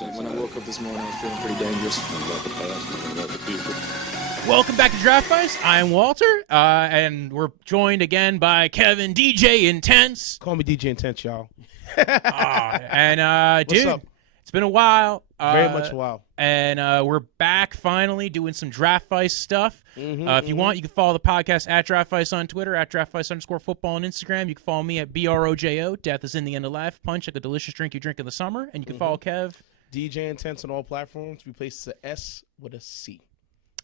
When I woke up this morning, I was feeling pretty dangerous. About the past and about the future. Welcome back to Draftvice. I'm Walter, and we're joined again by Kevin, DJ Intence. Call me DJ Intence, y'all. Dude, up? It's been a while. Very much a while. And we're back finally doing some Draftvice stuff. If you want, you can follow the podcast at Draftvice on Twitter, at Draftvice_football on Instagram. You can follow me at BROJO. Death is in the end of life. Punch like a delicious drink you drink in the summer. And you can follow Kev. DJ Intence on all platforms. Replaces the S with a C.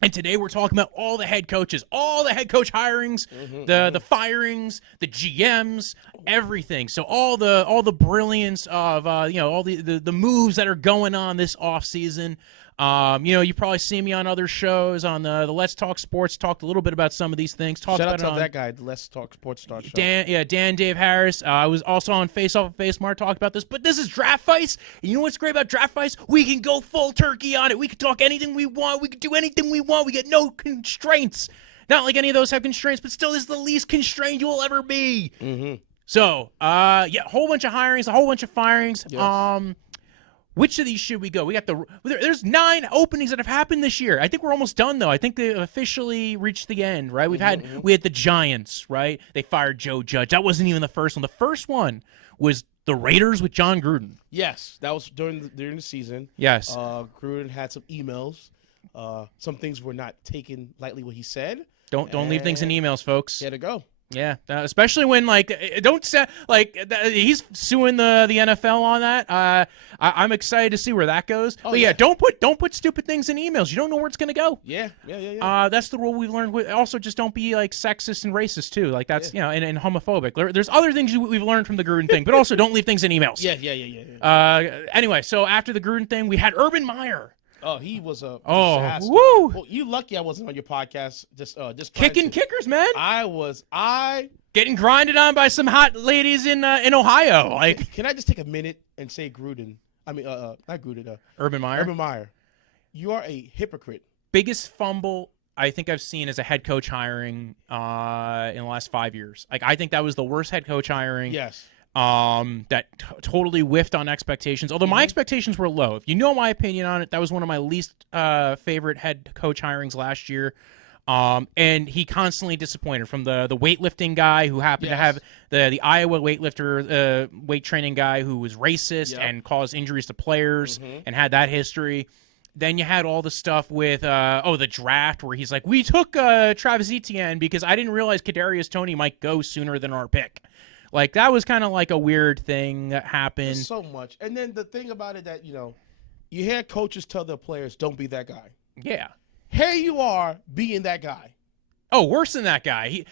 And today we're talking about all the head coaches, all the head coach hirings, the firings, the GMs, everything. So all the brilliance of all the moves that are going on this offseason. You probably see me on other shows on the Let's Talk Sports. Talked a little bit about some of these things. Shout out to that guy, the Let's Talk Sports Star show. Dan Dave Harris. I was also on Face Off of Face Smart, talked about this. But this is Draftvice. And you know what's great about Draftvice? We can go full turkey on it. We can talk anything we want. We can do anything we want. We get no constraints. Not like any of those have constraints, but still this is the least constrained you will ever be. So, a whole bunch of hirings, a whole bunch of firings. Yes. Which of these should we go? There's 9 openings that have happened this year. I think we're almost done, though. I think they officially reached the end, right? We had the Giants, right? They fired Joe Judge. That wasn't even the first one. The first one was the Raiders with John Gruden. Yes, that was during the season. Yes. Gruden had some emails. Some things were not taken lightly what he said. Don't leave things in emails, folks. He had to go. Yeah, especially when he's suing the NFL on that. I'm excited to see where that goes. Oh, but yeah, don't put stupid things in emails. You don't know where it's gonna go. Yeah. That's the rule we've learned. Also, just don't be like sexist and racist too. Like that's and homophobic. There's other things we've learned from the Gruden thing, but also don't leave things in emails. Yeah. Anyway, so after the Gruden thing, we had Urban Meyer. Oh, he was a disaster. Woo! Well, you lucky I wasn't on your podcast. Just Kicking kickers, man. I getting grinded on by some hot ladies in Ohio. Like, can I just take a minute and say Gruden? I mean, not Gruden. Urban Meyer. Urban Meyer, you are a hypocrite. Biggest fumble I think I've seen as a head coach hiring in the last 5 years. Like, I think that was the worst head coach hiring. Yes. That totally whiffed on expectations. Although my expectations were low. If you know my opinion on it, that was one of my least favorite head coach hirings last year. And he constantly disappointed, from the weightlifting guy who happened to have the Iowa weightlifter, weight training guy who was racist and caused injuries to players and had that history. Then you had all the stuff with the draft, where he's like, we took Travis Etienne because I didn't realize Kadarius Toney might go sooner than our pick. Like, that was kind of like a weird thing that happened. There's so much. And then the thing about it that, you hear coaches tell their players, don't be that guy. Yeah. Here you are being that guy. Oh, worse than that guy. He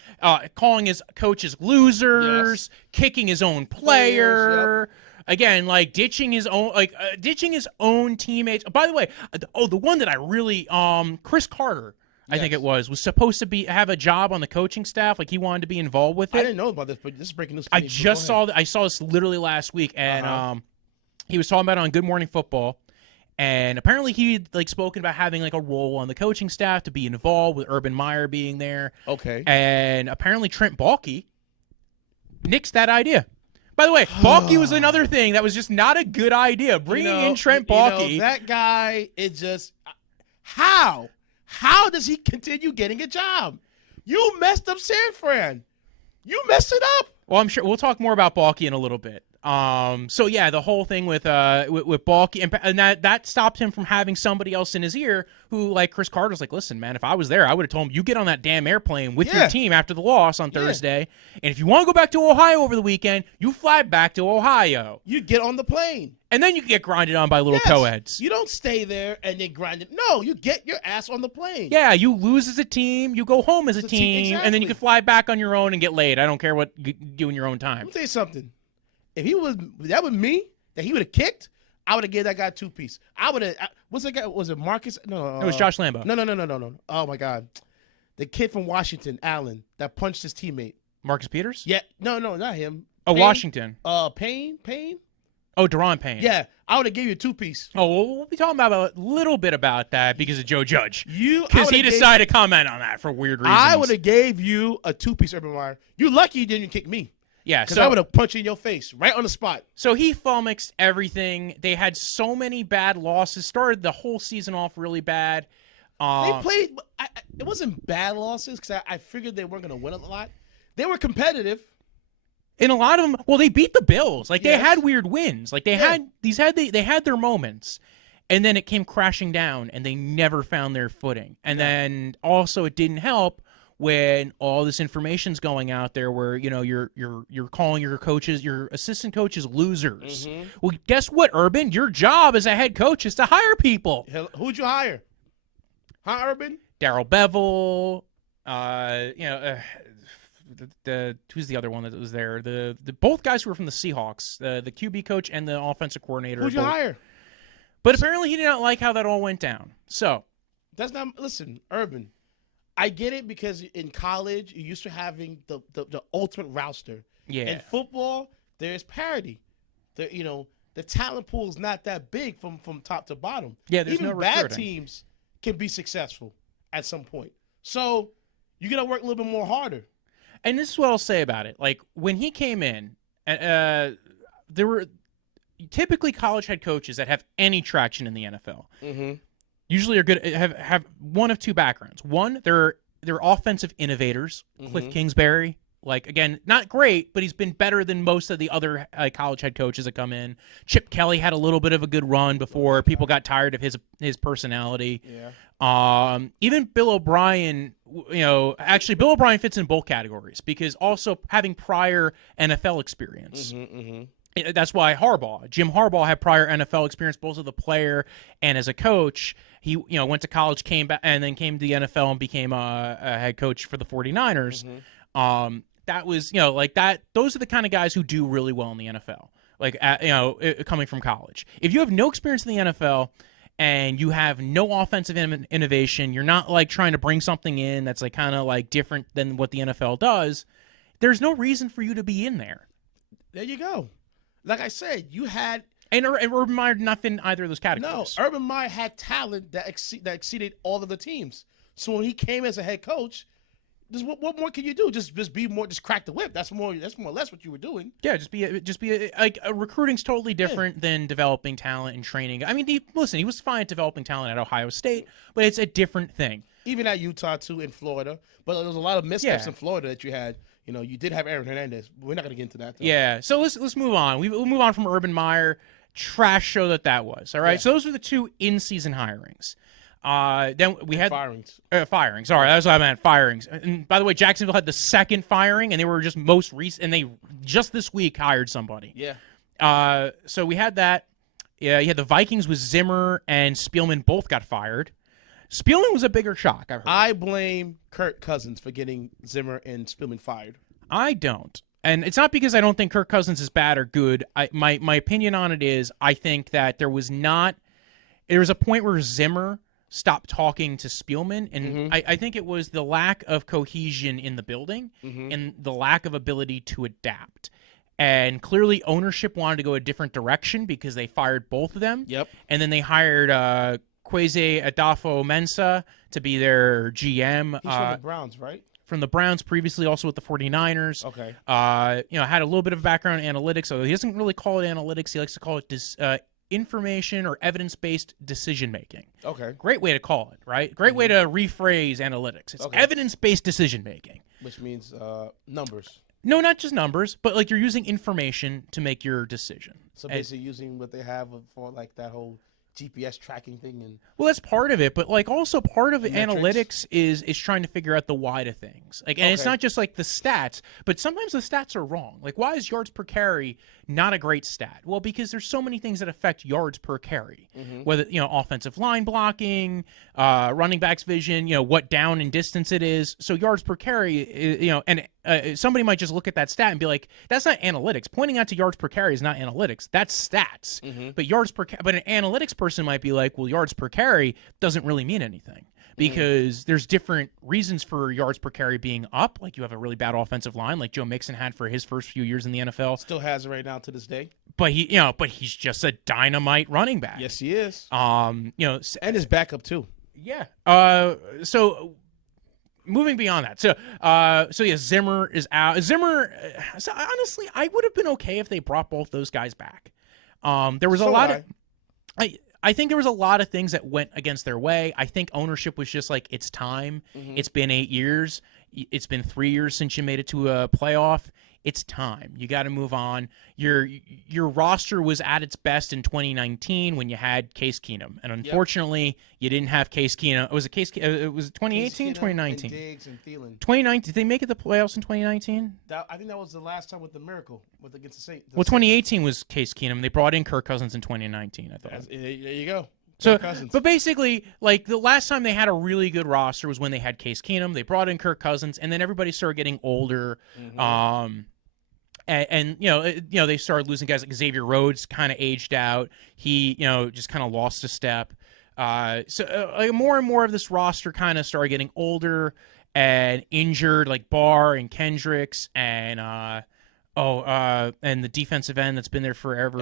calling his coaches losers, kicking his own player. Again, like ditching his own teammates. By the way, the one that I really Chris Carter, I think it was supposed to have a job on the coaching staff. Like, he wanted to be involved with it. I didn't know about this, but this is breaking news. I saw this literally last week, and he was talking about it on Good Morning Football, and apparently he had spoken about having a role on the coaching staff to be involved with Urban Meyer being there. Okay. And apparently Trent Baalke nixed that idea. By the way, Baalke was another thing that was just not a good idea. Bringing in Trent Baalke. That guy is just how? How does he continue getting a job? You messed up San Fran. You messed it up. Well, I'm sure we'll talk more about Baalke in a little bit. So yeah, the whole thing with Baalke, and that stopped him from having somebody else in his ear who, like Chris Carter's like, listen, man, if I was there, I would have told him, you get on that damn airplane with your team after the loss on Thursday, and if you want to go back to Ohio over the weekend, you fly back to Ohio. You get on the plane. And then you get grinded on by little co-eds. You don't stay there and then grind it. No, you get your ass on the plane. Yeah, you lose as a team, you go home as a team, and then you can fly back on your own and get laid. I don't care what you do in your own time. Let me tell you something. If he was me, that he would have kicked, I would have gave that guy 2-piece. I would have. What's that guy? Was it Marcus? No, it was Josh Lambo. No. Oh my God, the kid from Washington, Allen, that punched his teammate. Marcus Peters? Yeah, no, not him. Oh, Payne? Washington. Payne. Oh, Daron Payne. Yeah, I would have gave you a 2-piece. Oh, well, we'll be talking about a little bit about that because of Joe Judge. Because he decided to comment on that for weird reasons. I would have gave you a 2-piece, Urban Meyer. You're lucky you didn't kick me. Yeah, Because so I would have punched you in your face right on the spot. So he flummoxed everything. They had so many bad losses. Started the whole season off really bad. They played. It wasn't bad losses because I figured they weren't going to win a lot. They were competitive. And a lot of them, well, they beat the Bills. Like, they Yes. had weird wins. Like, they had their moments. And then it came crashing down, and they never found their footing. And then also it didn't help when all this information's going out there where, you know, you're calling your coaches, your assistant coaches losers. Well, guess what, Urban? Your job as a head coach is to hire people. Who'd you hire? Huh, Urban? Darrell Bevel, who's the other one that was there? The both guys who were from the Seahawks, the QB coach and the offensive coordinator. Who'd you hire? But apparently he did not like how that all went down. So That's not. Listen, Urban. I get it because in college you used to having the ultimate roster. yeah, In football, there's parity. The talent pool is not that big from top to bottom. Yeah, there's even no bad recruiting. teams can be successful at some point. So you gotta work a little bit more harder. and this is what I'll say about it. Like when he came in, there were typically college head coaches that have any traction in the NFL. Mm-hmm. Usually are good, have one of two backgrounds. One, they're offensive innovators. Cliff Kingsbury, like, again, not great, but he's been better than most of the other college head coaches that come in. Chip Kelly had a little bit of a good run before people got tired of his personality. Yeah. Even Bill O'Brien, actually Bill O'Brien fits in both categories because also having prior NFL experience. That's why Jim Harbaugh had prior NFL experience, both as a player and as a coach. He, went to college, came back, and then came to the NFL and became a head coach for the 49ers. That was, like that. Those are the kind of guys who do really well in the NFL. Like, coming from college. If you have no experience in the NFL and you have no offensive innovation, you're not like trying to bring something in that's like kind of like different than what the NFL does. There's no reason for you to be in there. There you go. Like I said, you had And Urban Meyer did not fit in either of those no. categories. Urban Meyer had talent that exceeded all of the teams. So when he came as a head coach, what more can you do? Just be more. Just crack the whip. That's more or less what you were doing. Yeah, like recruiting's totally different than developing talent and training. I mean, he was fine at developing talent at Ohio State, but it's a different thing. Even at Utah too, in Florida. But there was a lot of missteps in Florida that you had. You did have Aaron Hernandez. We're not going to get into that, though. Yeah, so let's move on. We'll move on from Urban Meyer. Trash show that was. All right, so those were the two in-season hirings. Then we had firings. Firings. Sorry, that's what I meant. Firings. And by the way, Jacksonville had the second firing, and they were just most recent. And they just this week hired somebody. Yeah. So we had that. Yeah, you had the Vikings with Zimmer and Spielman both got fired. Spielman was a bigger shock, I've heard. I blame Kirk Cousins for getting Zimmer and Spielman fired. I don't. And it's not because I don't think Kirk Cousins is bad or good. My opinion on it is I think that there was a point where Zimmer stopped talking to Spielman, and I think it was the lack of cohesion in the building and the lack of ability to adapt. And clearly ownership wanted to go a different direction because they fired both of them. Yep. And then they hired Kwesi, Adolpho, Mensa to be their GM. He's from the Browns, right? From the Browns, previously also with the 49ers. Okay. Had a little bit of background in analytics, so he doesn't really call it analytics. He likes to call it information or evidence-based decision-making. Okay. Great way to call it, right? Great way to rephrase analytics. It's evidence-based decision-making. Which means numbers. No, not just numbers, but like you're using information to make your decision. So basically using what they have for like that whole GPS tracking thing. And well, that's part of it, but like also part of metrics. analytics is trying to figure out the why to things. Like, and it's not just like the stats, but sometimes the stats are wrong. Like, why is yards per carry not a great stat? Well, because there's so many things that affect yards per carry, whether offensive line blocking, running backs vision, what down and distance it is. So yards per carry, and somebody might just look at that stat and be like, that's not analytics. Pointing out to yards per carry is not analytics. That's stats. But but an analytics person might be like, well, yards per carry doesn't really mean anything because there's different reasons for yards per carry being up. Like you have a really bad offensive line, like Joe Mixon had for his first few years in the NFL. Still has it right now to this day. But he's just a dynamite running back. Yes, he is. And his backup too. Yeah. So moving beyond that. So yeah, Zimmer is out. Zimmer, so honestly, I would have been okay if they brought both those guys back. There was a lot of, I think there was a lot of things that went against their way. I think ownership was just like, it's time. It's been 8 years. It's been 3 years since you made it to a playoff. It's time. You got to move on. Your roster was at its best in 2019 when you had Case Keenum, and unfortunately, you didn't have Case Keenum. Was it Case? It was 2018, 2019. And Diggs and Thielen. 2019. Did they make it the playoffs in 2019? I think that was the last time with the miracle against the Saints. Well, 2018 was Case Keenum. They brought in Kirk Cousins in 2019. I thought. There you go. So, but basically, like the last time they had a really good roster was when they had Case Keenum. They brought in Kirk Cousins, and then everybody started getting older. And they started losing guys like Xavier Rhodes, kind of aged out. He, just kind of lost a step. So more and more of this roster kind of started getting older and injured, like Barr and Kendricks and and the defensive end that's been there forever,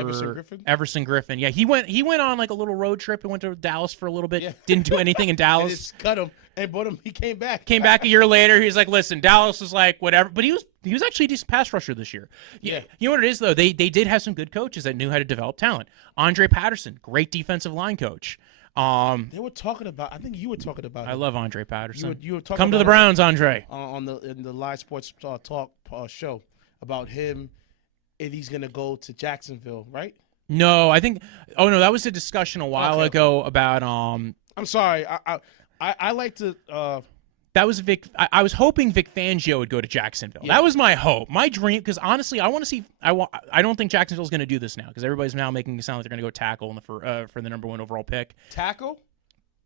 Everson Griffin. Yeah, he went on like a little road trip and went to Dallas for a little bit. Yeah. Didn't do anything in Dallas. They just cut him and brought him. He came back. Came back a year later. He's like, listen, Dallas was like whatever, but he was actually a decent pass rusher this year. Yeah. You know what it is though? They did have some good coaches that knew how to develop talent. Andre Patterson, great defensive line coach. They were talking about. I think you were talking about. I love Andre Patterson. You were talking. Come to the Browns, Andre. In the live sports talk show about him, if he's gonna go to Jacksonville, right? No, I think. Oh no, that was a discussion a while ago about. I'm sorry. I like to. That was Vic. I was hoping Vic Fangio would go to Jacksonville. Yeah. That was my hope, my dream. Because honestly, I want to see. I don't think Jacksonville's going to do this now because everybody's now making it sound like they're going to go tackle for the number 1 overall pick. Tackle.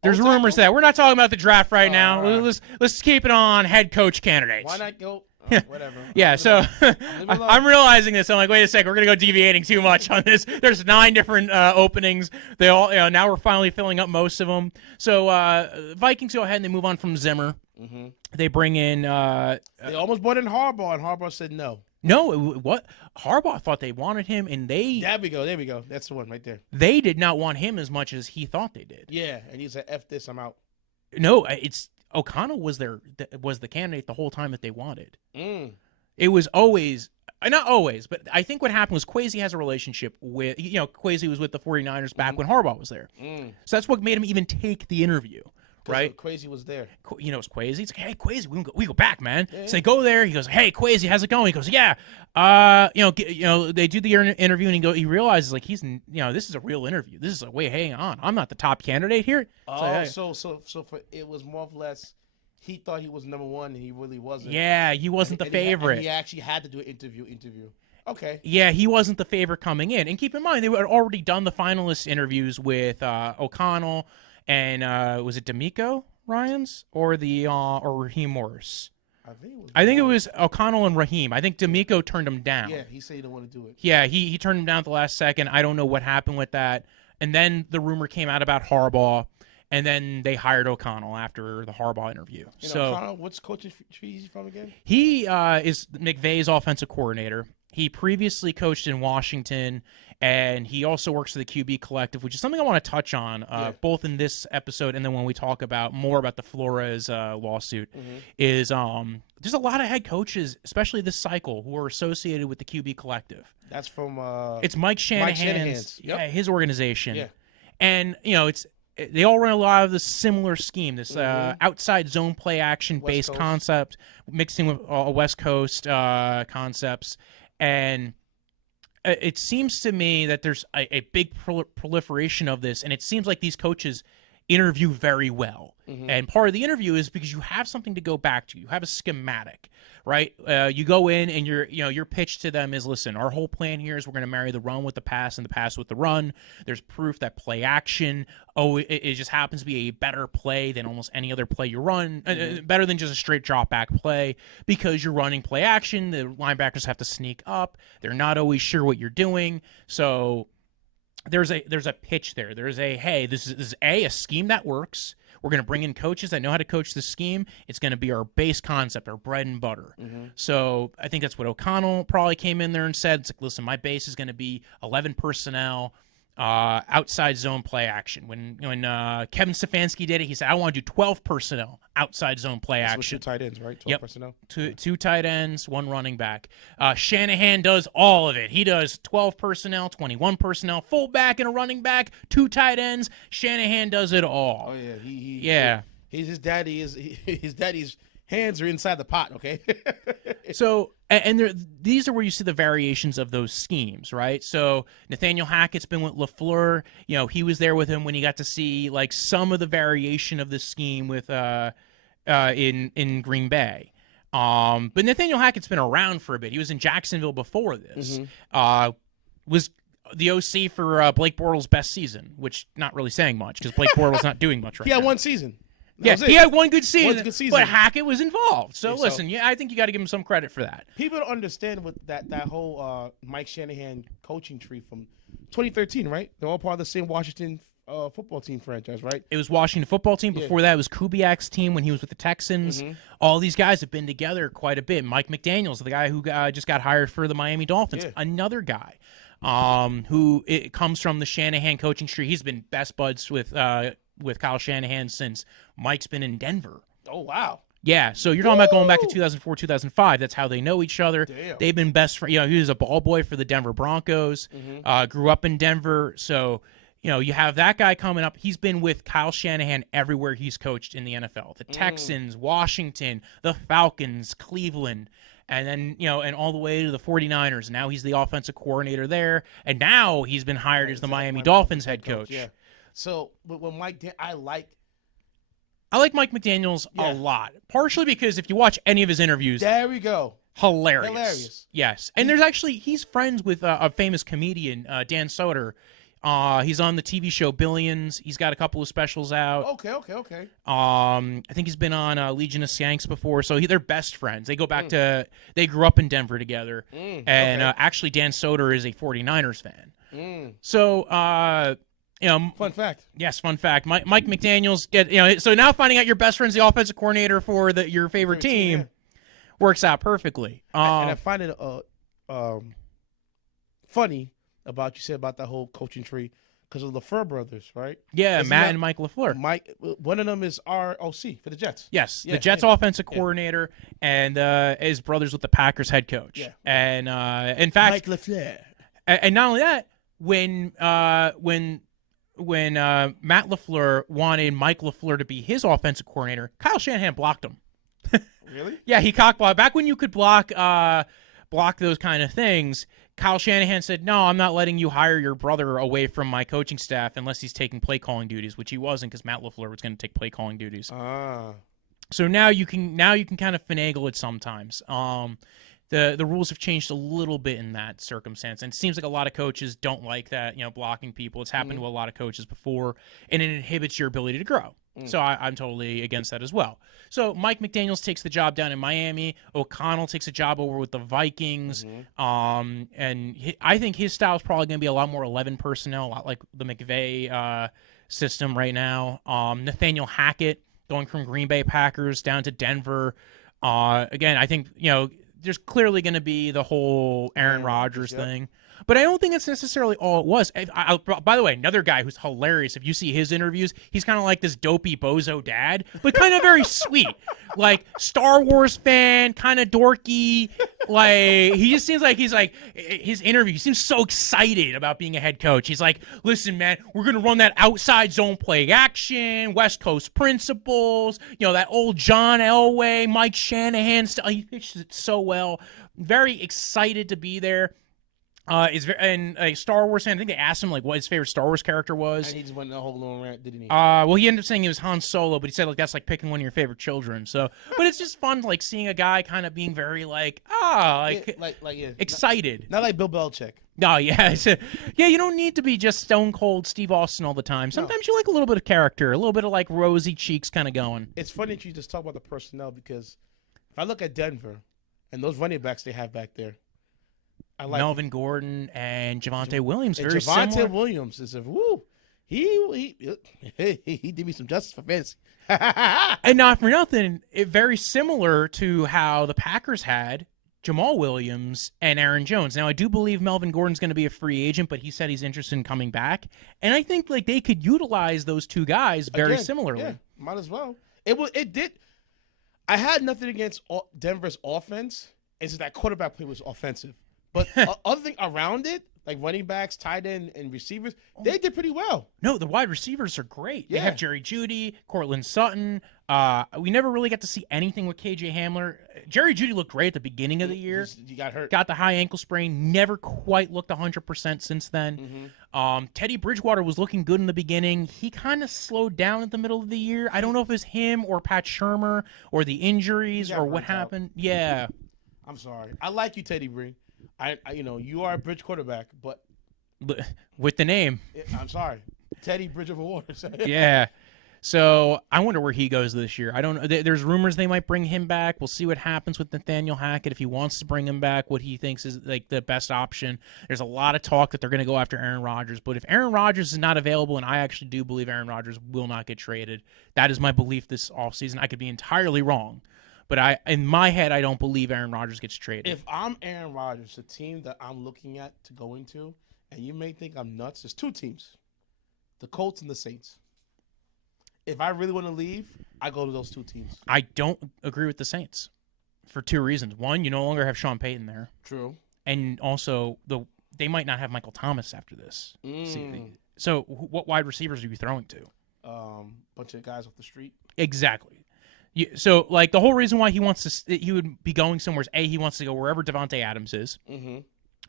There's rumors that we're not talking about the draft right now. Right. Let's keep it on head coach candidates. Why not go? Whatever. Yeah, so I'm realizing this. I'm like, wait a second, we're gonna go deviating too much on this. There's 9 different openings. They all now we're finally filling up most of them. So Vikings go ahead and they move on from Zimmer. They bring in. They almost brought in Harbaugh, and Harbaugh said no. No, what Harbaugh thought they wanted him, and they. There we go. That's the one right there. They did not want him as much as he thought they did. Yeah, and he said, "F this, I'm out." No, it's. O'Connell was the candidate the whole time that they wanted. It was always not always, but I think what happened was Kwesi has a relationship with Kwesi was with the 49ers back when Harbaugh was there. So that's what made him even take the interview. Right, Kwesi was there. It's Kwesi. It's like, hey, Kwesi, we go back, man. Yeah. So they go there. He goes, hey, Kwesi, how's it going? He goes, yeah. They do the interview, and he realizes like this is a real interview. This is wait, hang on, I'm not the top candidate here. So it was more or less. He thought he was number 1, and he really wasn't. Yeah, he wasn't the favorite. He actually had to do an interview. Okay. Yeah, he wasn't the favorite coming in. And keep in mind, they had already done the finalist interviews with O'Connell. And was it D'Amico Ryans or Raheem Morris? I think it was O'Connell and Raheem. I think D'Amico turned him down. Yeah, he said he didn't want to do it. Yeah, he turned him down at the last second. I don't know what happened with that. And then the rumor came out about Harbaugh, and then they hired O'Connell after the Harbaugh interview. O'Connell, what's coaching tree from again? He is McVay's offensive coordinator. He previously coached in Washington, and he also works for the QB Collective, which is something I want to touch on, both in this episode and then when we talk more about the Flores lawsuit. Is there's a lot of head coaches, especially this cycle, who are associated with the QB Collective. That's from it's Mike Shanahan's his organization. Yeah, and they all run a lot of the similar scheme, this outside zone play action based concept, mixing with West Coast concepts. And it seems to me that there's a big proliferation of this, and it seems like these coaches interview very well. And part of the interview is because you have something to go back to. You have a schematic, right? You go in and your pitch to them is, listen, our whole plan here is we're going to marry the run with the pass and the pass with the run. There's proof that play action, it just happens to be a better play than almost any other play you run, better than just a straight drop back play because you're running play action. The linebackers have to sneak up. They're not always sure what you're doing. So there's a pitch there. There's hey, this is a scheme that works. We're going to bring in coaches that know how to coach the scheme. It's going to be our base concept, our bread and butter. So I think that's what O'Connell probably came in there and said. It's like, listen, my base is going to be 11 personnel. outside zone play action. When Kevin Stefanski did it, he said, I want to do 12 personnel outside zone play That's action. with 2 tight ends, right? 12 Yep. personnel. Two tight ends, 1 running back. Shanahan does all of it. He does 12 personnel, 21 personnel, fullback and a running back, 2 tight ends. Shanahan does it all. Oh yeah, Yeah. His daddy's hands are inside the pot. Okay. So, and these are where you see the variations of those schemes, right? So Nathaniel Hackett's been with LaFleur. He was there with him when he got to see like some of the variation of the scheme with in Green Bay. But Nathaniel Hackett's been around for a bit. He was in Jacksonville before this. Was the OC for Blake Bortles' best season, which not really saying much because Blake Bortles not doing much right now. He had 1 season. Yeah, he had one good season, One good season. but Hackett was involved. So Yeah, listen, I think you got to give him some credit for that. People don't understand what that whole Mike Shanahan coaching tree from 2013, right? They're all part of the same Washington football team franchise, right? It was Washington football team. Before that, it was Kubiak's team when he was with the Texans. All these guys have been together quite a bit. Mike Mcdaniels, the guy who just got hired for the Miami Dolphins, another guy who it comes from the Shanahan coaching tree. He's been best buds with Kyle Shanahan since Mike's been in Denver. Oh, wow. Yeah, so you're talking about going back to 2004, 2005. That's how they know each other. Damn. They've been best friends. He was a ball boy for the Denver Broncos, grew up in Denver. So, you have that guy coming up. He's been with Kyle Shanahan everywhere he's coached in the NFL. The Texans, Washington, the Falcons, Cleveland, and then, and all the way to the 49ers. Now he's the offensive coordinator there, and now he's been hired as the Miami Dolphins head coach. Yeah. So, when I like Mike McDaniels a lot, partially because if you watch any of his interviews, there we go. Hilarious. Yes. And he's friends with a famous comedian, Dan Soder. He's on the TV show Billions. He's got a couple of specials out. Okay. I think he's been on Legion of Skanks before. So they're best friends. They go back they grew up in Denver together. And actually, Dan Soder is a 49ers fan. So, fun fact. Yes, fun fact. Mike McDaniels so now finding out your best friend's the offensive coordinator for your favorite team works out perfectly. And I find it funny about you said about that whole coaching tree because of the LaFleur brothers, right? Yeah, Matt and Mike LaFleur. One of them is our OC for the Jets. Yes, the Jets offensive coordinator and his brothers with the Packers head coach. Yeah. And in fact, Mike LaFleur. And not only that, when Matt LaFleur wanted Mike LaFleur to be his offensive coordinator, Kyle Shanahan blocked him. Really? Yeah, he cockblocked. Back when you could block those kind of things, Kyle Shanahan said, no, I'm not letting you hire your brother away from my coaching staff unless he's taking play calling duties, which he wasn't because Matt LaFleur was going to take play calling duties. So now you can kind of finagle it sometimes. The rules have changed a little bit in that circumstance, and it seems like a lot of coaches don't like that, blocking people. It's happened to a lot of coaches before, and it inhibits your ability to grow. So I'm totally against that as well. So Mike McDaniels takes the job down in Miami. O'Connell takes a job over with the Vikings. And I think his style is probably going to be a lot more 11 personnel, a lot like the McVay system right now. Nathaniel Hackett going from Green Bay Packers down to Denver. Again, I think, there's clearly going to be the whole Aaron Rodgers thing. But I don't think it's necessarily all it was. By the way, another guy who's hilarious, if you see his interviews, he's kind of like this dopey bozo dad, but kind of very sweet. Like, Star Wars fan, kind of dorky. Like, he just seems like his interview, he seems so excited about being a head coach. He's like, listen, man, we're going to run that outside zone play action, West Coast principles, that old John Elway, Mike Shanahan style. He pitches it so well. Very excited to be there. And a Star Wars fan, I think they asked him what his favorite Star Wars character was. And he just went in a whole little rant, didn't he? Well, he ended up saying it was Han Solo, but he said that's like picking one of your favorite children. So, but it's just fun, seeing a guy kind of being very excited. Not like Bill Belichick. No, yeah, you don't need to be just stone cold Steve Austin all the time. Sometimes you like a little bit of character, a little bit of rosy cheeks kind of going. It's funny that you just talk about the personnel because if I look at Denver and those running backs they have back there. I like Melvin Gordon and Javonte Williams. And very Javonte similar. Williams is he did me some justice for fantasy. And not for nothing, very similar to how the Packers had Jamal Williams and Aaron Jones. Now, I do believe Melvin Gordon's going to be a free agent, but he said he's interested in coming back. And I think like they could utilize those two guys very similarly. Yeah, might as well. It did. I had nothing against Denver's offense. It's just that quarterback play was offensive. But other thing around it, like running backs, tight end, and receivers, they did pretty well. No, the wide receivers are great. Yeah. They have Jerry Jeudy, Cortland Sutton. We never really got to see anything with KJ Hamler. Jerry Jeudy looked great at the beginning of the year. He got hurt. Got the high ankle sprain. Never quite looked 100% since then. Teddy Bridgewater was looking good in the beginning. He kind of slowed down at the middle of the year. I don't know if it was him or Pat Shurmur or the injuries or what happened. Yeah. I'm sorry. I like you, Teddy Bree. I you are a bridge quarterback, but with the name. I'm sorry. Teddy Bridge over Waters. Yeah. So I wonder where he goes this year. I don't know. There's rumors they might bring him back. We'll see what happens with Nathaniel Hackett if he wants to bring him back, what he thinks is like the best option. There's a lot of talk that they're going to go after Aaron Rodgers, but if Aaron Rodgers is not available, and I actually do believe Aaron Rodgers will not get traded, that is my belief this offseason. I could be entirely wrong, but in my head, I don't believe Aaron Rodgers gets traded. If I'm Aaron Rodgers, the team that I'm looking at to go into, and you may think I'm nuts, there's two teams, the Colts and the Saints. If I really want to leave, I go to those two teams. I don't agree with the Saints for two reasons. One, you no longer have Sean Payton there. True. And also, they might not have Michael Thomas after this. So what wide receivers are you throwing to? Bunch of guys off the street. Exactly. So, like, the whole reason why he would be going somewhere is, he wants to go wherever Devontae Adams is.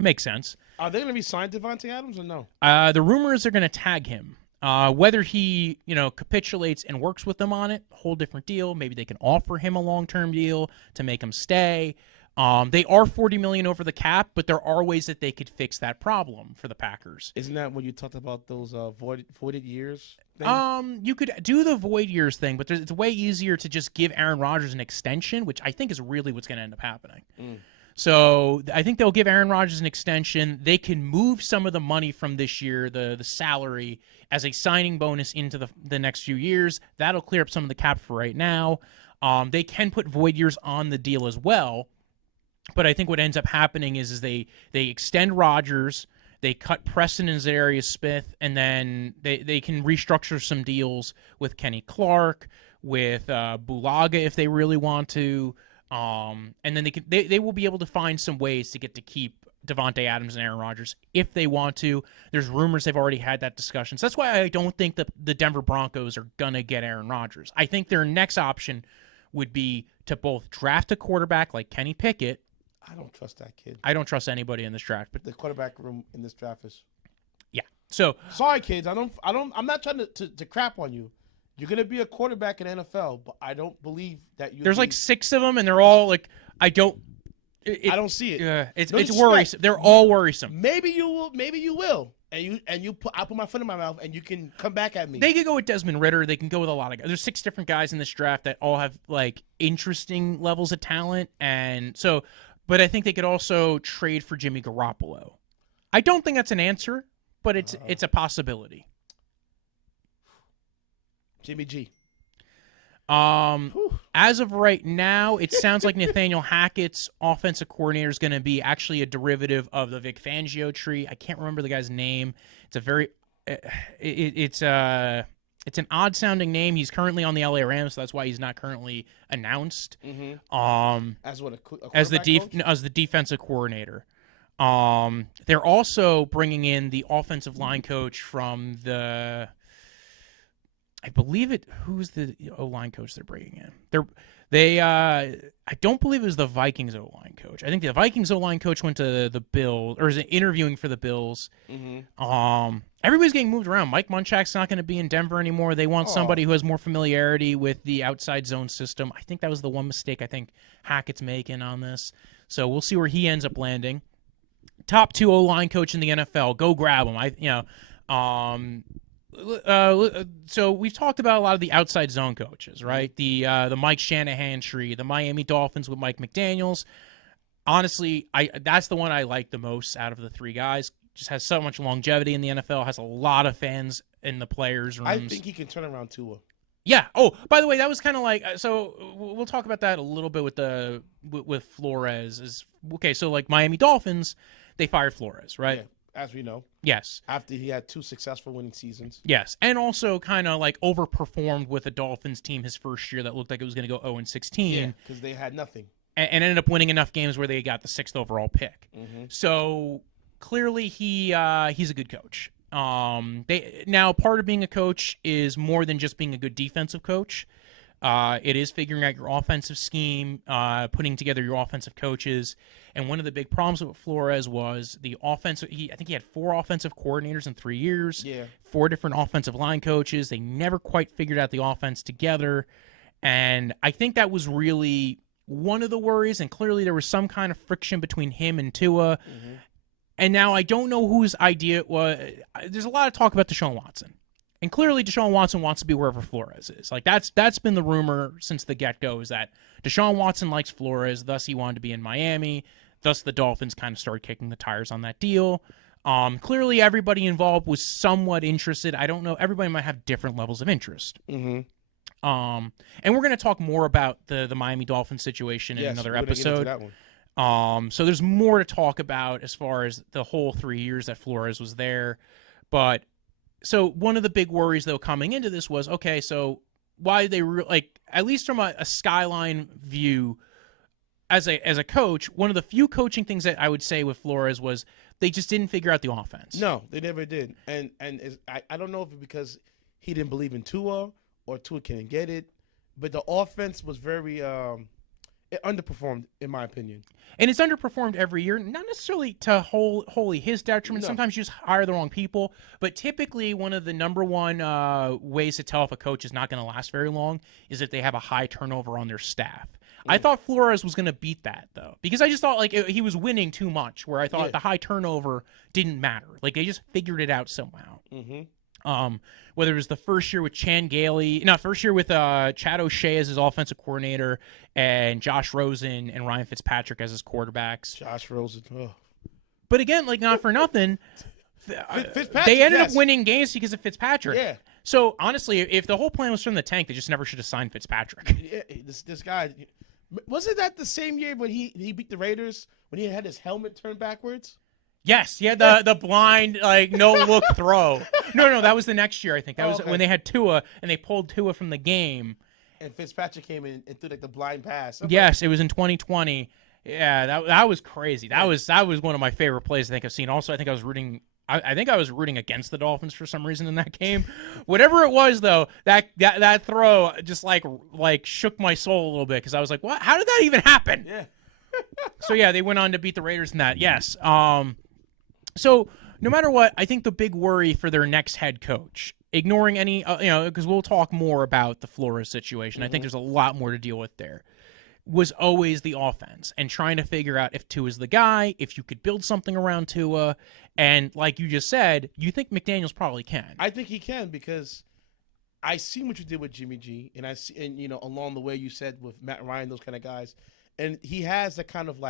Makes sense. Are they going to be signed to Devontae Adams or no? The rumor is they're going to tag him. Whether he, capitulates and works with them on it, whole different deal. Maybe they can offer him a long-term deal to make him stay. They are $40 million over the cap, but there are ways that they could fix that problem for the Packers. Isn't that when you talked about those voided years thing? You could do the void years thing, but it's way easier to just give Aaron Rodgers an extension, which I think is really what's going to end up happening. So I think they'll give Aaron Rodgers an extension. They can move some of the money from this year, the salary, as a signing bonus into the next few years. That'll clear up some of the cap for right now. They can put void years on the deal as well. But I think what ends up happening is they extend Rodgers, they cut Preston and Zadarius Smith, and then they can restructure some deals with Kenny Clark, with Bulaga if they really want to. And then they will be able to find some ways to get to keep Devontae Adams and Aaron Rodgers if they want to. There's rumors they've already had that discussion. So that's why I don't think the Denver Broncos are going to get Aaron Rodgers. I think their next option would be to both draft a quarterback like Kenny Pickett. I don't trust that kid. I don't trust anybody in this draft. But the quarterback room in this draft is... Yeah. So... Sorry, kids. I'm not trying to crap on you. You're going to be a quarterback in the NFL, but I don't believe that you... There's like 6 of them, and they're all like... I don't see it. It's worrisome. They're all worrisome. Maybe you will. I'll put my foot in my mouth, and you can come back at me. They could go with Desmond Ridder. They can go with a lot of guys. There's 6 different guys in this draft that all have like interesting levels of talent, and so... But I think they could also trade for Jimmy Garoppolo. I don't think that's an answer, but it's a possibility. Jimmy G. As of right now, it sounds like Nathaniel Hackett's offensive coordinator is going to be actually a derivative of the Vic Fangio tree. I can't remember the guy's name. It's a very it's an odd sounding name. He's currently on the LA Rams, so that's why he's not currently announced. As what as the defensive coordinator. They're also bringing in the offensive line coach from the. I believe it. Who's the O-line coach they're bringing in? I don't believe it was the Vikings O-line coach. I think the Vikings O-line coach went to the Bills, or is it interviewing for the Bills. Everybody's getting moved around. Mike Munchak's not going to be in Denver anymore. They want somebody who has more familiarity with the outside zone system. I think that was the one mistake I think Hackett's making on this. So we'll see where he ends up landing. Top 2 O-line coach in the NFL. Go grab him. So we've talked about a lot of the outside zone coaches, right? The Mike Shanahan tree, the Miami Dolphins with Mike McDaniels. Honestly, that's the one I like the most out of the 3 guys. Just has so much longevity in the NFL, has a lot of fans in the players' rooms. I think he can turn around Tua. Yeah. Oh, by the way, that was kind of like so. We'll talk about that a little bit with Flores. Is okay. So like Miami Dolphins, they fired Flores, right? Yeah, as we know. Yes. After he had 2 successful winning seasons. Yes, and also kind of like overperformed with the Dolphins team his first year that looked like it was going to go 0-16. Yeah, because they had nothing. And ended up winning enough games where they got the 6th overall pick. Mm-hmm. So clearly he's a good coach. Now part of being a coach is more than just being a good defensive coach. It is figuring out your offensive scheme, putting together your offensive coaches. And one of the big problems with Flores was the offensive. I think he had 4 offensive coordinators in 3 years. Yeah. 4 different offensive line coaches. They never quite figured out the offense together. And I think that was really one of the worries. And clearly there was some kind of friction between him and Tua. Mm-hmm. And now I don't know whose idea it was. There's a lot of talk about Deshaun Watson. And clearly Deshaun Watson wants to be wherever Flores is. Like that's been the rumor since the get-go, is that Deshaun Watson likes Flores, thus he wanted to be in Miami. Thus the Dolphins kind of started kicking the tires on that deal. Clearly everybody involved was somewhat interested. I don't know. Everybody might have different levels of interest. Mm-hmm. And we're going to talk more about the Miami Dolphins situation in another episode. Get into that one. So there's more to talk about as far as the whole 3 years that Flores was there. But so one of the big worries, though, coming into this was, okay, so why they at least from a skyline view as a coach, one of the few coaching things that I would say with Flores was they just didn't figure out the offense. No, they never did. And I don't know if it's because he didn't believe in Tua or Tua couldn't get it, but the offense was very it underperformed, in my opinion. And it's underperformed every year, not necessarily to wholly his detriment. No. Sometimes you just hire the wrong people. But typically one of the number one ways to tell if a coach is not going to last very long is if they have a high turnover on their staff. I thought Flores was going to beat that, though, because I just thought he was winning too much, where I thought the high turnover didn't matter. Like, they just figured it out somehow. Mm-hmm. Whether it was the first year with first year with Chad O'Shea as his offensive coordinator and Josh Rosen and Ryan Fitzpatrick as his quarterbacks. Josh Rosen. Oh. But again, not for nothing, they ended up winning games because of Fitzpatrick. Yeah. So, honestly, if the whole plan was from the tank, they just never should have signed Fitzpatrick. Yeah, this guy. Wasn't that the same year when he beat the Raiders, when he had his helmet turned backwards? Yes, he had the blind, no-look throw. No, that was the next year, I think. That was when they had Tua, and they pulled Tua from the game. And Fitzpatrick came in and threw the blind pass. Yes, it was in 2020. Yeah, that was crazy. That was one of my favorite plays I think I've seen. Also, I think I was rooting against the Dolphins for some reason in that game. Whatever it was, though, that throw just like shook my soul a little bit, because I was like, "What? How did that even happen?" Yeah. So yeah, they went on to beat the Raiders in that. Yes. So no matter what, I think the big worry for their next head coach, ignoring any, because we'll talk more about the Flores situation. Mm-hmm. I think there's a lot more to deal with there. Was always the offense and trying to figure out if Tua's the guy, if you could build something around Tua, and like you just said, you think Mcdaniels probably can. I think he can, because I see what you did with Jimmy G, and I see, and along the way you said with Matt Ryan, those kind of guys, and he has that kind of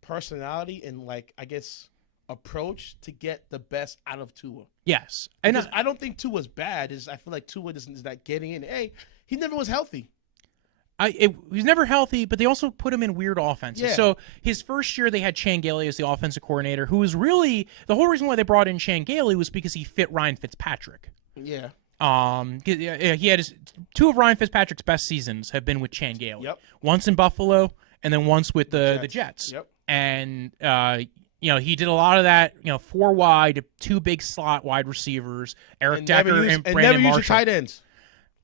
personality and I guess approach to get the best out of Tua. Yes, and I don't think Tua's bad. I feel like Tua is not getting in. Hey, he never was healthy. He's never healthy, but they also put him in weird offenses. Yeah. So his first year, they had Changeli as the offensive coordinator, who was really the whole reason why they brought in Changeli was because he fit Ryan Fitzpatrick. Yeah. He had two of Ryan Fitzpatrick's best seasons have been with Changeli. Yep. Once in Buffalo, and then once with the Jets. Yep. And he did a lot of that. 4 wide, 2 big slot wide receivers, Eric Decker and Brandon never Marshall. Use your tight ends.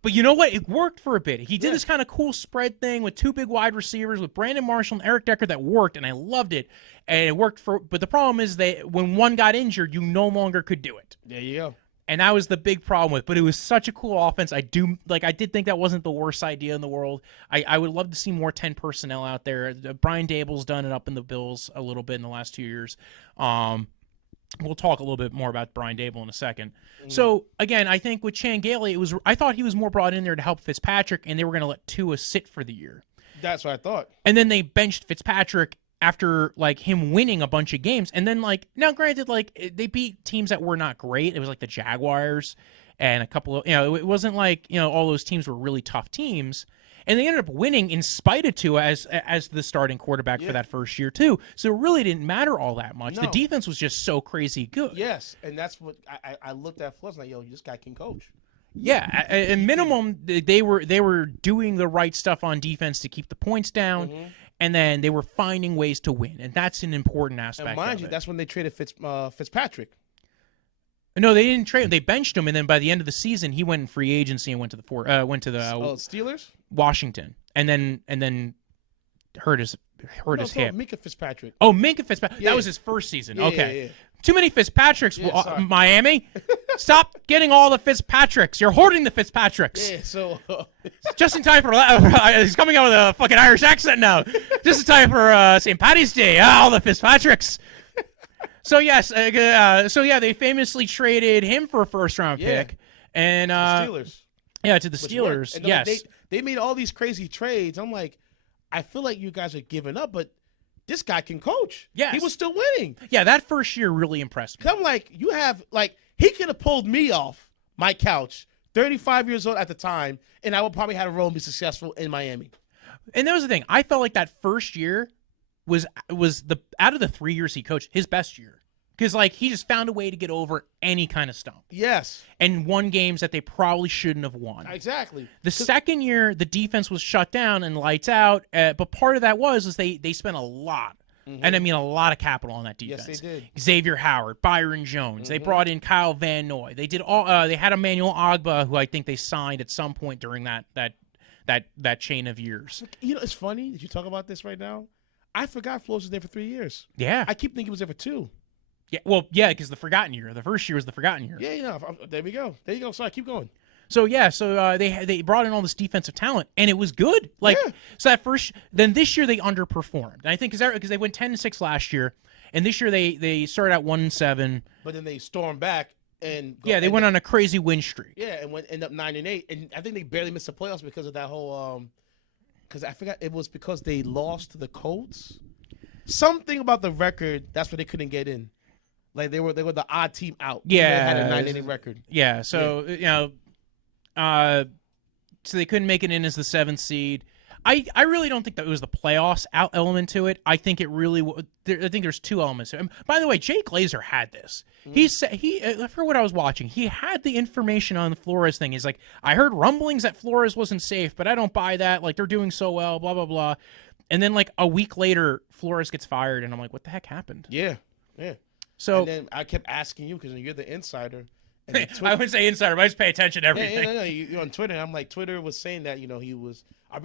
But you know what? It worked for a bit. He did this kind of cool spread thing with 2 big wide receivers with Brandon Marshall and Eric Decker that worked, and I loved it. And it worked but the problem is when one got injured, you no longer could do it. There you go. And that was the big problem with it. But it was such a cool offense. I did think that wasn't the worst idea in the world. I would love to see more 10 personnel out there. Brian Daboll's done it up in the Bills a little bit in the last 2 years. We'll talk a little bit more about Brian Daboll in a second. Mm-hmm. So, again, I think with Changeli, I thought he was more brought in there to help Fitzpatrick, and they were going to let Tua sit for the year. That's what I thought. And then they benched Fitzpatrick after, him winning a bunch of games. And then, now, granted, they beat teams that were not great. It was, the Jaguars and a couple of, it wasn't like, all those teams were really tough teams. And they ended up winning in spite of Tua as the starting quarterback for that first year, too. So it really didn't matter all that much. No. The defense was just so crazy good. Yes, and that's what I looked at Flores like, this guy can coach. Yeah, at minimum, they were doing the right stuff on defense to keep the points down, and then they were finding ways to win, and that's an important aspect. And mind of you, it. that's when they traded Fitzpatrick. No, they didn't trade him. They benched him, and then by the end of the season, he went in free agency and went to the Steelers, Washington, and then hurt his hip. Minkah Fitzpatrick. Oh, Minkah Fitzpatrick. Yeah. That was his first season. Yeah, okay. yeah. Too many Fitzpatricks, Yeah, Miami. Stop getting all the Fitzpatricks. You're hoarding the Fitzpatricks. Yeah, so Just in time for he's coming out with a fucking Irish accent now. Just in time for St. Patty's Day. All the Fitzpatricks. So yes, they famously traded him for a first-round pick, and the Steelers. Yeah, to the Steelers. And yes, they made all these crazy trades. I'm like, I feel like you guys are giving up, but this guy can coach. Yes. He was still winning. Yeah, that first year really impressed me. 'Cause I'm like, he could have pulled me off my couch, 35 years old at the time, and I would probably have a role and be successful in Miami. And that was the thing. I felt like that first year was the out of the 3 years he coached, his best year. Because, he just found a way to get over any kind of stump. Yes. And won games that they probably shouldn't have won. Exactly. The second year, the defense was shut down and lights out. But part of that was they spent a lot, and I mean a lot of capital on that defense. Yes, they did. Xavier Howard, Byron Jones. They brought in Kyle Van Noy. They did all. They had Emmanuel Ogbah, who I think they signed at some point during that chain of years. It's funny that you talk about this right now. I forgot Flores was there for 3 years. Yeah. I keep thinking he was there for 2. Yeah, well, yeah, because the forgotten year. The first year was the forgotten year. Yeah, there we go. There you go. Sorry, keep going. So they brought in all this defensive talent, and it was good. So that then this year they underperformed. And I think because they went 10-6 last year, and this year they started out 1-7. But then they stormed back and they went on a crazy win streak. Yeah, and end up 9-8, and I think they barely missed the playoffs because of that whole. Because I forgot it was because they lost to the Colts. Something about the record. That's why they couldn't get in. Like they were the odd team out. Yeah, they had a 9-8 record. Yeah, so so they couldn't make it in as the 7th seed. I really don't think that it was the playoffs element to it. I think it really. I think there's 2 elements. And by the way, Jay Glazer had this. He said for what I was watching, he had the information on the Flores thing. He's like, I heard rumblings that Flores wasn't safe, but I don't buy that. Like they're doing so well, blah blah blah. And then a week later, Flores gets fired, and I'm like, what the heck happened? Yeah. So and then I kept asking you because you're the insider. And I wouldn't say insider, but I just pay attention to everything. No. You're on Twitter. And I'm like, Twitter was saying that he was.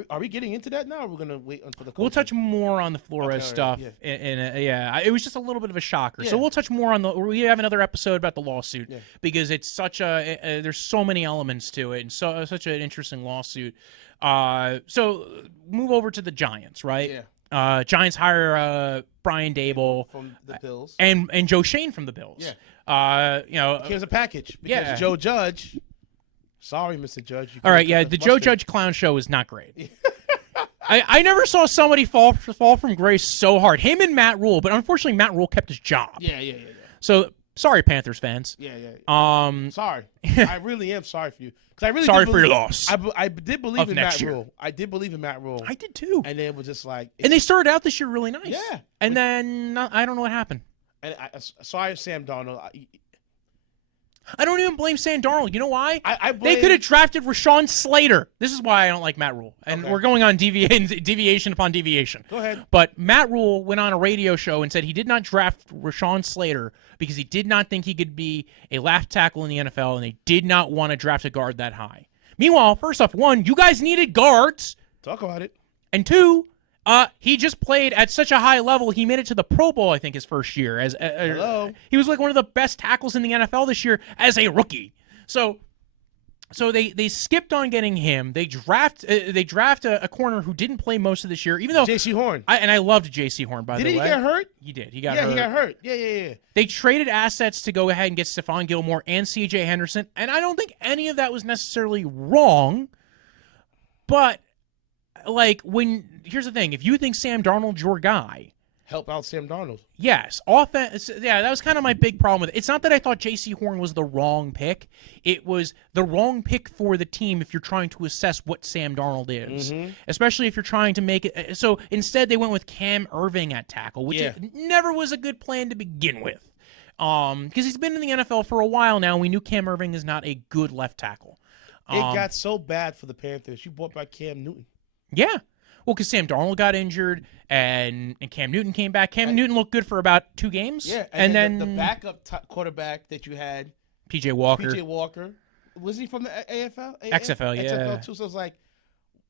Are we getting into that now? Or we're gonna wait until the. We'll touch more on the Flores stuff. Yeah. It was just a little bit of a shocker. Yeah. So we'll touch more on we have another episode about the lawsuit because it's such there's so many elements to it and such an interesting lawsuit. So move over to the Giants, right? Yeah. Giants hire Brian Daboll from the Bills and Joe Schoen from the Bills. Yeah. Here's a package because Joe Judge. Sorry, Mr. Judge. All right, the Joe Judge clown show is not great. I never saw somebody fall from grace so hard. Him and Matt Rule, but unfortunately Matt Rule kept his job. Yeah. So sorry, Panthers fans. Yeah. Sorry, I really am sorry for you. I really sorry for your loss. I did believe in Matt Rule. I did believe in Matt Rule. I did too. And then it was just like, and they started out this year really nice. Yeah. And then I don't know what happened. And sorry, Sam Darnold. I don't even blame Sam Darnold. You know why? They could have drafted Rashawn Slater. This is why I don't like Matt Rule. And we're going on deviation upon deviation. Go ahead. But Matt Rule went on a radio show and said he did not draft Rashawn Slater because he did not think he could be a left tackle in the NFL, and they did not want to draft a guard that high. Meanwhile, first off, 1, you guys needed guards. Talk about it. And 2, he just played at such a high level. He made it to the Pro Bowl, I think, his first year. He was like one of the best tackles in the NFL this year as a rookie. So they skipped on getting him. They draft a corner who didn't play most of this year, even though J.C. Horn. And I loved J.C. Horn, by the way. Did he get hurt? He did. He got hurt. He got hurt. Yeah. They traded assets to go ahead and get Stephon Gilmore and C.J. Henderson, and I don't think any of that was necessarily wrong, but here's the thing: if you think Sam Darnold's your guy, help out Sam Darnold. Yes, offense. Yeah, that was kind of my big problem with it. It's not that I thought J.C. Horn was the wrong pick. It was the wrong pick for the team if you're trying to assess what Sam Darnold is, especially if you're trying to make it. So instead, they went with Cam Irving at tackle, which never was a good plan to begin with, because he's been in the NFL for a while now. And we knew Cam Irving is not a good left tackle. It got so bad for the Panthers. You brought back Cam Newton. Yeah. Well, because Sam Darnold got injured and Cam Newton came back. Cam Newton looked good for about 2 games. Yeah, and then the backup quarterback that you had, P.J. Walker. Was he from the AFL? XFL, yeah. XFL too. So it's like,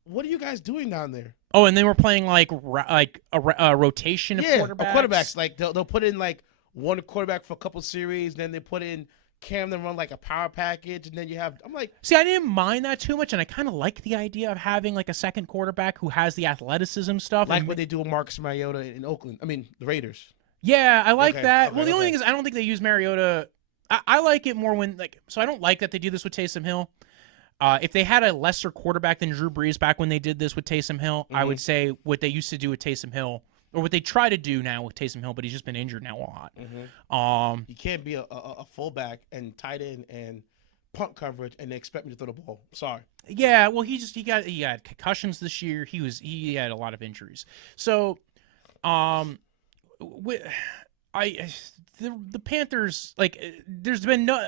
what are you guys doing down there? Oh, and they were playing like a rotation of quarterbacks. Like they'll put in like one quarterback for a couple series, then they put in Cam to run like a power package, and then you have. I'm like, see, I didn't mind that too much, and I kind of like the idea of having like a second quarterback who has the athleticism stuff, like what they do with Marcus Mariota in Oakland. I mean, the Raiders. Yeah, I like that. Well, the only thing is, I don't think they use Mariota. I like it more when so I don't like that they do this with Taysom Hill. If they had a lesser quarterback than Drew Brees back when they did this with Taysom Hill, I would say what they used to do with Taysom Hill. Or what they try to do now with Taysom Hill, but he's just been injured now a lot. You can't be a fullback and tight end and punt coverage and they expect me to throw the ball. Sorry. Yeah, well, he had concussions this year. He had a lot of injuries. So, the Panthers, like, there's been no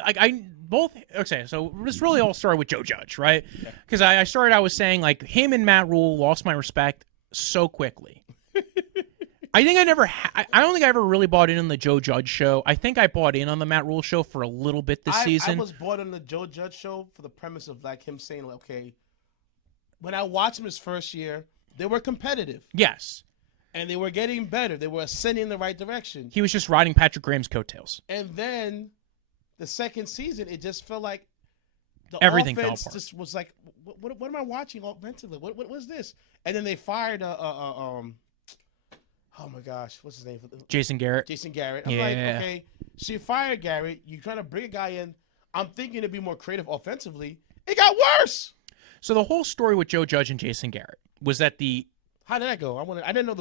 So this really all started with Joe Judge, right? Because I was saying like him and Matt Rule lost my respect so quickly. I think I don't think I ever really bought in on the Joe Judge show. I think I bought in on the Matt Rule show for a little bit this season. I was bought on the Joe Judge show for the premise of like him saying, like, okay, when I watched him his first year, they were competitive. Yes. And they were getting better. They were ascending in the right direction. He was just riding Patrick Graham's coattails. And then the second season, it just felt like everything offense fell apart. Just was like, what am I watching offensively? What was this? And then they fired oh my gosh, what's his name? Jason Garrett. I'm like, okay, so you fired Garrett. You're trying to bring a guy in. I'm thinking to be more creative offensively. It got worse. So the whole story with Joe Judge and Jason Garrett was that how did that go? I didn't know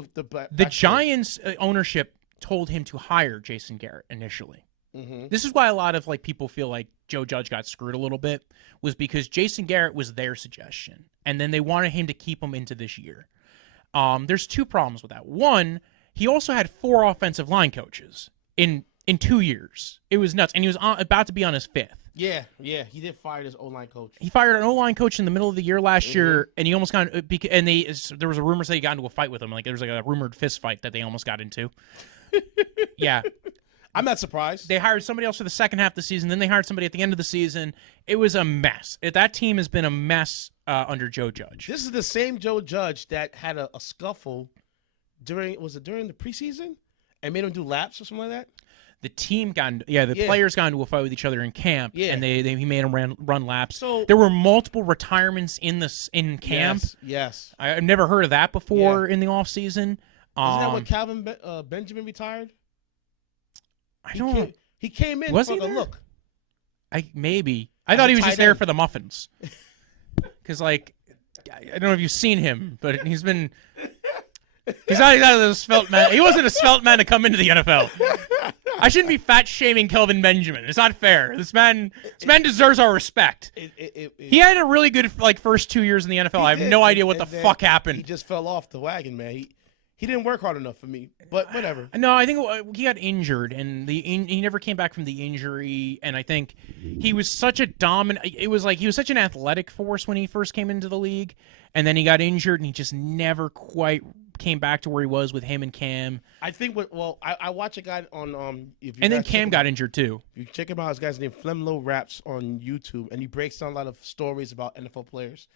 the Giants ownership told him to hire Jason Garrett initially. This is why a lot of like people feel like Joe Judge got screwed a little bit, was because Jason Garrett was their suggestion, and then they wanted him to keep him into this year. There's 2 problems with that. One, he also had 4 offensive line coaches in 2 years. It was nuts, and he was about to be on his 5th. Yeah, he did fire his O-line coach. He fired an O-line coach in the middle of the year last year, and he almost got. And there was a rumor that he got into a fight with him. Like there was like a rumored fist fight that they almost got into. Yeah, I'm not surprised. They hired somebody else for the second half of the season. Then they hired somebody at the end of the season. It was a mess. That team has been a mess under Joe Judge. This is the same Joe Judge that had a scuffle during the preseason and made him do laps or something like that. The team players got into a fight with each other in camp, and he made them run laps. So there were multiple retirements in camp. Yes. I've never heard of that before in the off season. Isn't that when Kelvin Benjamin retired? He came in for the look. I thought he was just there for the muffins. Because like, I don't know if you've seen him, but he's not a svelte man. He wasn't a svelte man to come into the NFL. I shouldn't be fat shaming Kelvin Benjamin. It's not fair. This man deserves our respect. He had a really good first 2 years in the NFL. I have no idea what the fuck happened. He just fell off the wagon, man. He didn't work hard enough for me, but whatever. No, I think he got injured, and he never came back from the injury. And I think he was such a dominant. It was like he was such an athletic force when he first came into the league, and then he got injured, and he just never quite came back to where he was with him and Cam. I think I watch a guy on and then Cam got injured too. You check him out. This guy's named Flemlo Raps on YouTube, and he breaks down a lot of stories about NFL players.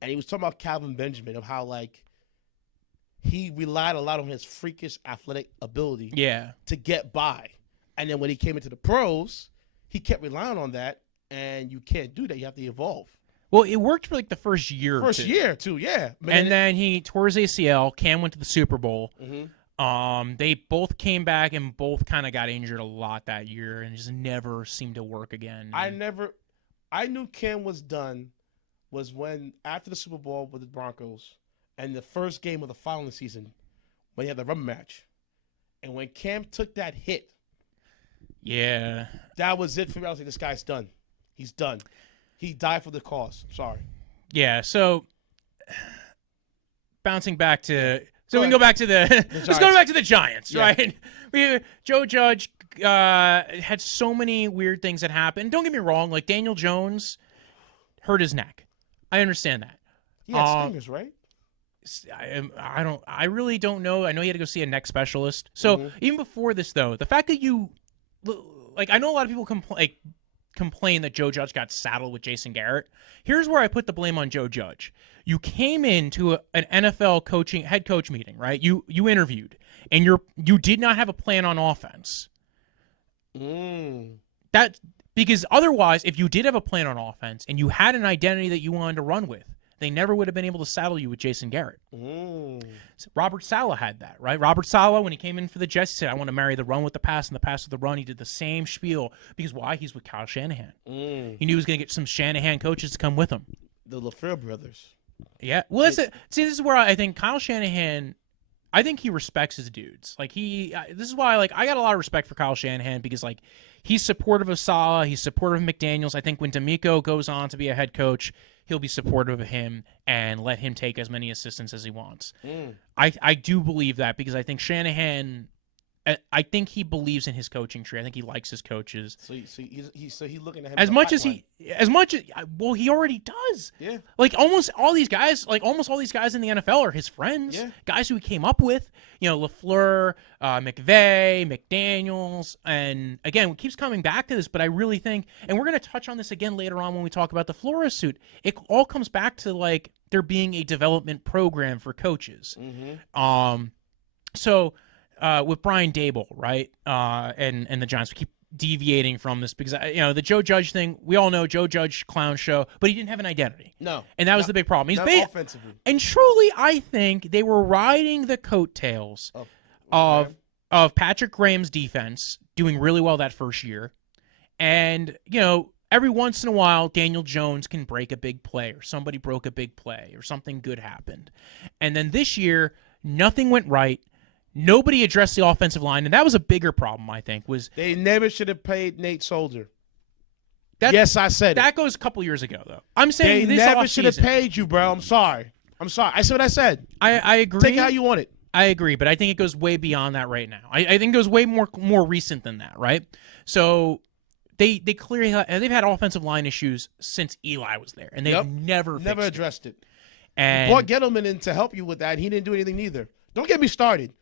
And he was talking about Kelvin Benjamin, of how like he relied a lot on his freakish athletic ability to get by. And then when he came into the pros, he kept relying on that, and you can't do that. You have to evolve. Well, it worked for like the first year year, too, yeah. And then he tore his ACL. Cam went to the Super Bowl. They both came back and both kind of got injured a lot that year and just never seemed to work again. I knew Cam was done was when, after the Super Bowl with the Broncos and the first game of the following season, when he had the rubber match, And when Cam took that hit, yeah, that was it for me. I was like, this guy's done. He's done. He died for the cause. Sorry. yeah. So bouncing back to, so we can go back to let's go back to the Giants, right? Joe Judge had so many weird things that happened. Don't get me wrong, like Daniel Jones hurt his neck. I understand that. He had stingers, right? I really don't know. I know he had to go see a neck specialist. So even before this, though, the fact that I know a lot of people complain that Joe Judge got saddled with Jason Garrett. Here's where I put the blame on Joe Judge. You came into an NFL head coach meeting, right? You interviewed, and you did not have a plan on offense. That because otherwise, if you did have a plan on offense and you had an identity that you wanted to run with, they never would have been able to saddle you with Jason Garrett. So Robert Saleh had that, right? Robert Saleh, when he came in for the Jets, he said, I want to marry the run with the pass and the pass with the run. He did the same spiel because why? He's with Kyle Shanahan. He knew he was going to get some Shanahan coaches to come with him. The LaFleur brothers. Yeah. Well, see, this is where I think Kyle Shanahan, I think he respects his dudes. Like this is why I got a lot of respect for Kyle Shanahan because he's supportive of Saleh, he's supportive of McDaniels. I think when D'Amico goes on to be a head coach, he'll be supportive of him and let him take as many assistants as he wants. I do believe that because I think Shanahan, I think he believes in his coaching tree. I think he likes his coaches. So he's looking at him as much as he already does. Yeah. Almost all these guys in the NFL are his friends. Yeah. Guys who he came up with. LaFleur, McVay, McDaniels, and again, it keeps coming back to this, but I really think, and we're going to touch on this again later on when we talk about the Flores suit. It all comes back to there being a development program for coaches. So. With Brian Daboll, right, and the Giants, we keep deviating from this because the Joe Judge thing. We all know Joe Judge clown show, but he didn't have an identity. No, and that was the big problem. He's offensively, and truly, I think they were riding the coattails of Patrick Graham's defense doing really well that first year, and every once in a while, Daniel Jones can break a big play, or somebody broke a big play, or something good happened, and then this year, nothing went right. Nobody addressed the offensive line, and that was a bigger problem, I think. Was they never should have paid Nate Solder. Yes, I said that goes a couple years ago, though. I'm saying they this never should have paid you, bro. I'm sorry. I said what I said. I agree. Take it how you want it. I agree, but I think it goes way beyond that right now. I think it goes way more recent than that, right? So they clearly they've had offensive line issues since Eli was there, and they've never addressed it. And you brought Gettleman in to help you with that, and he didn't do anything neither. Don't get me started.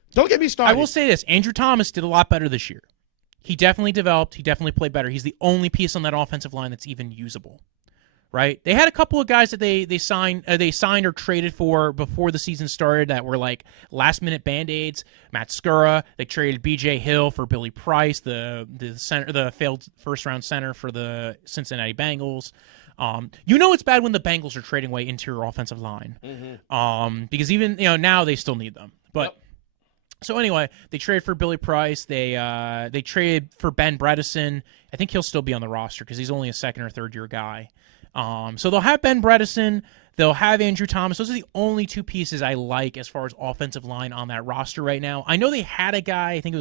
I will say this. Andrew Thomas did a lot better this year. He definitely developed. He definitely played better. He's the only piece on that offensive line that's even usable, right? They had a couple of guys that they signed or traded for before the season started that were last-minute Band-Aids. Matt Skura. They traded B.J. Hill for Billy Price, the failed first-round center for the Cincinnati Bengals. It's bad when the Bengals are trading away interior offensive line because even now they still need them. But So anyway, they traded for Billy Price. They traded for Ben Bredesen. I think he'll still be on the roster because he's only a second or third year guy. So they'll have Ben Bredesen. They'll have Andrew Thomas. Those are the only two pieces I like as far as offensive line on that roster right now. I know they had a guy. I think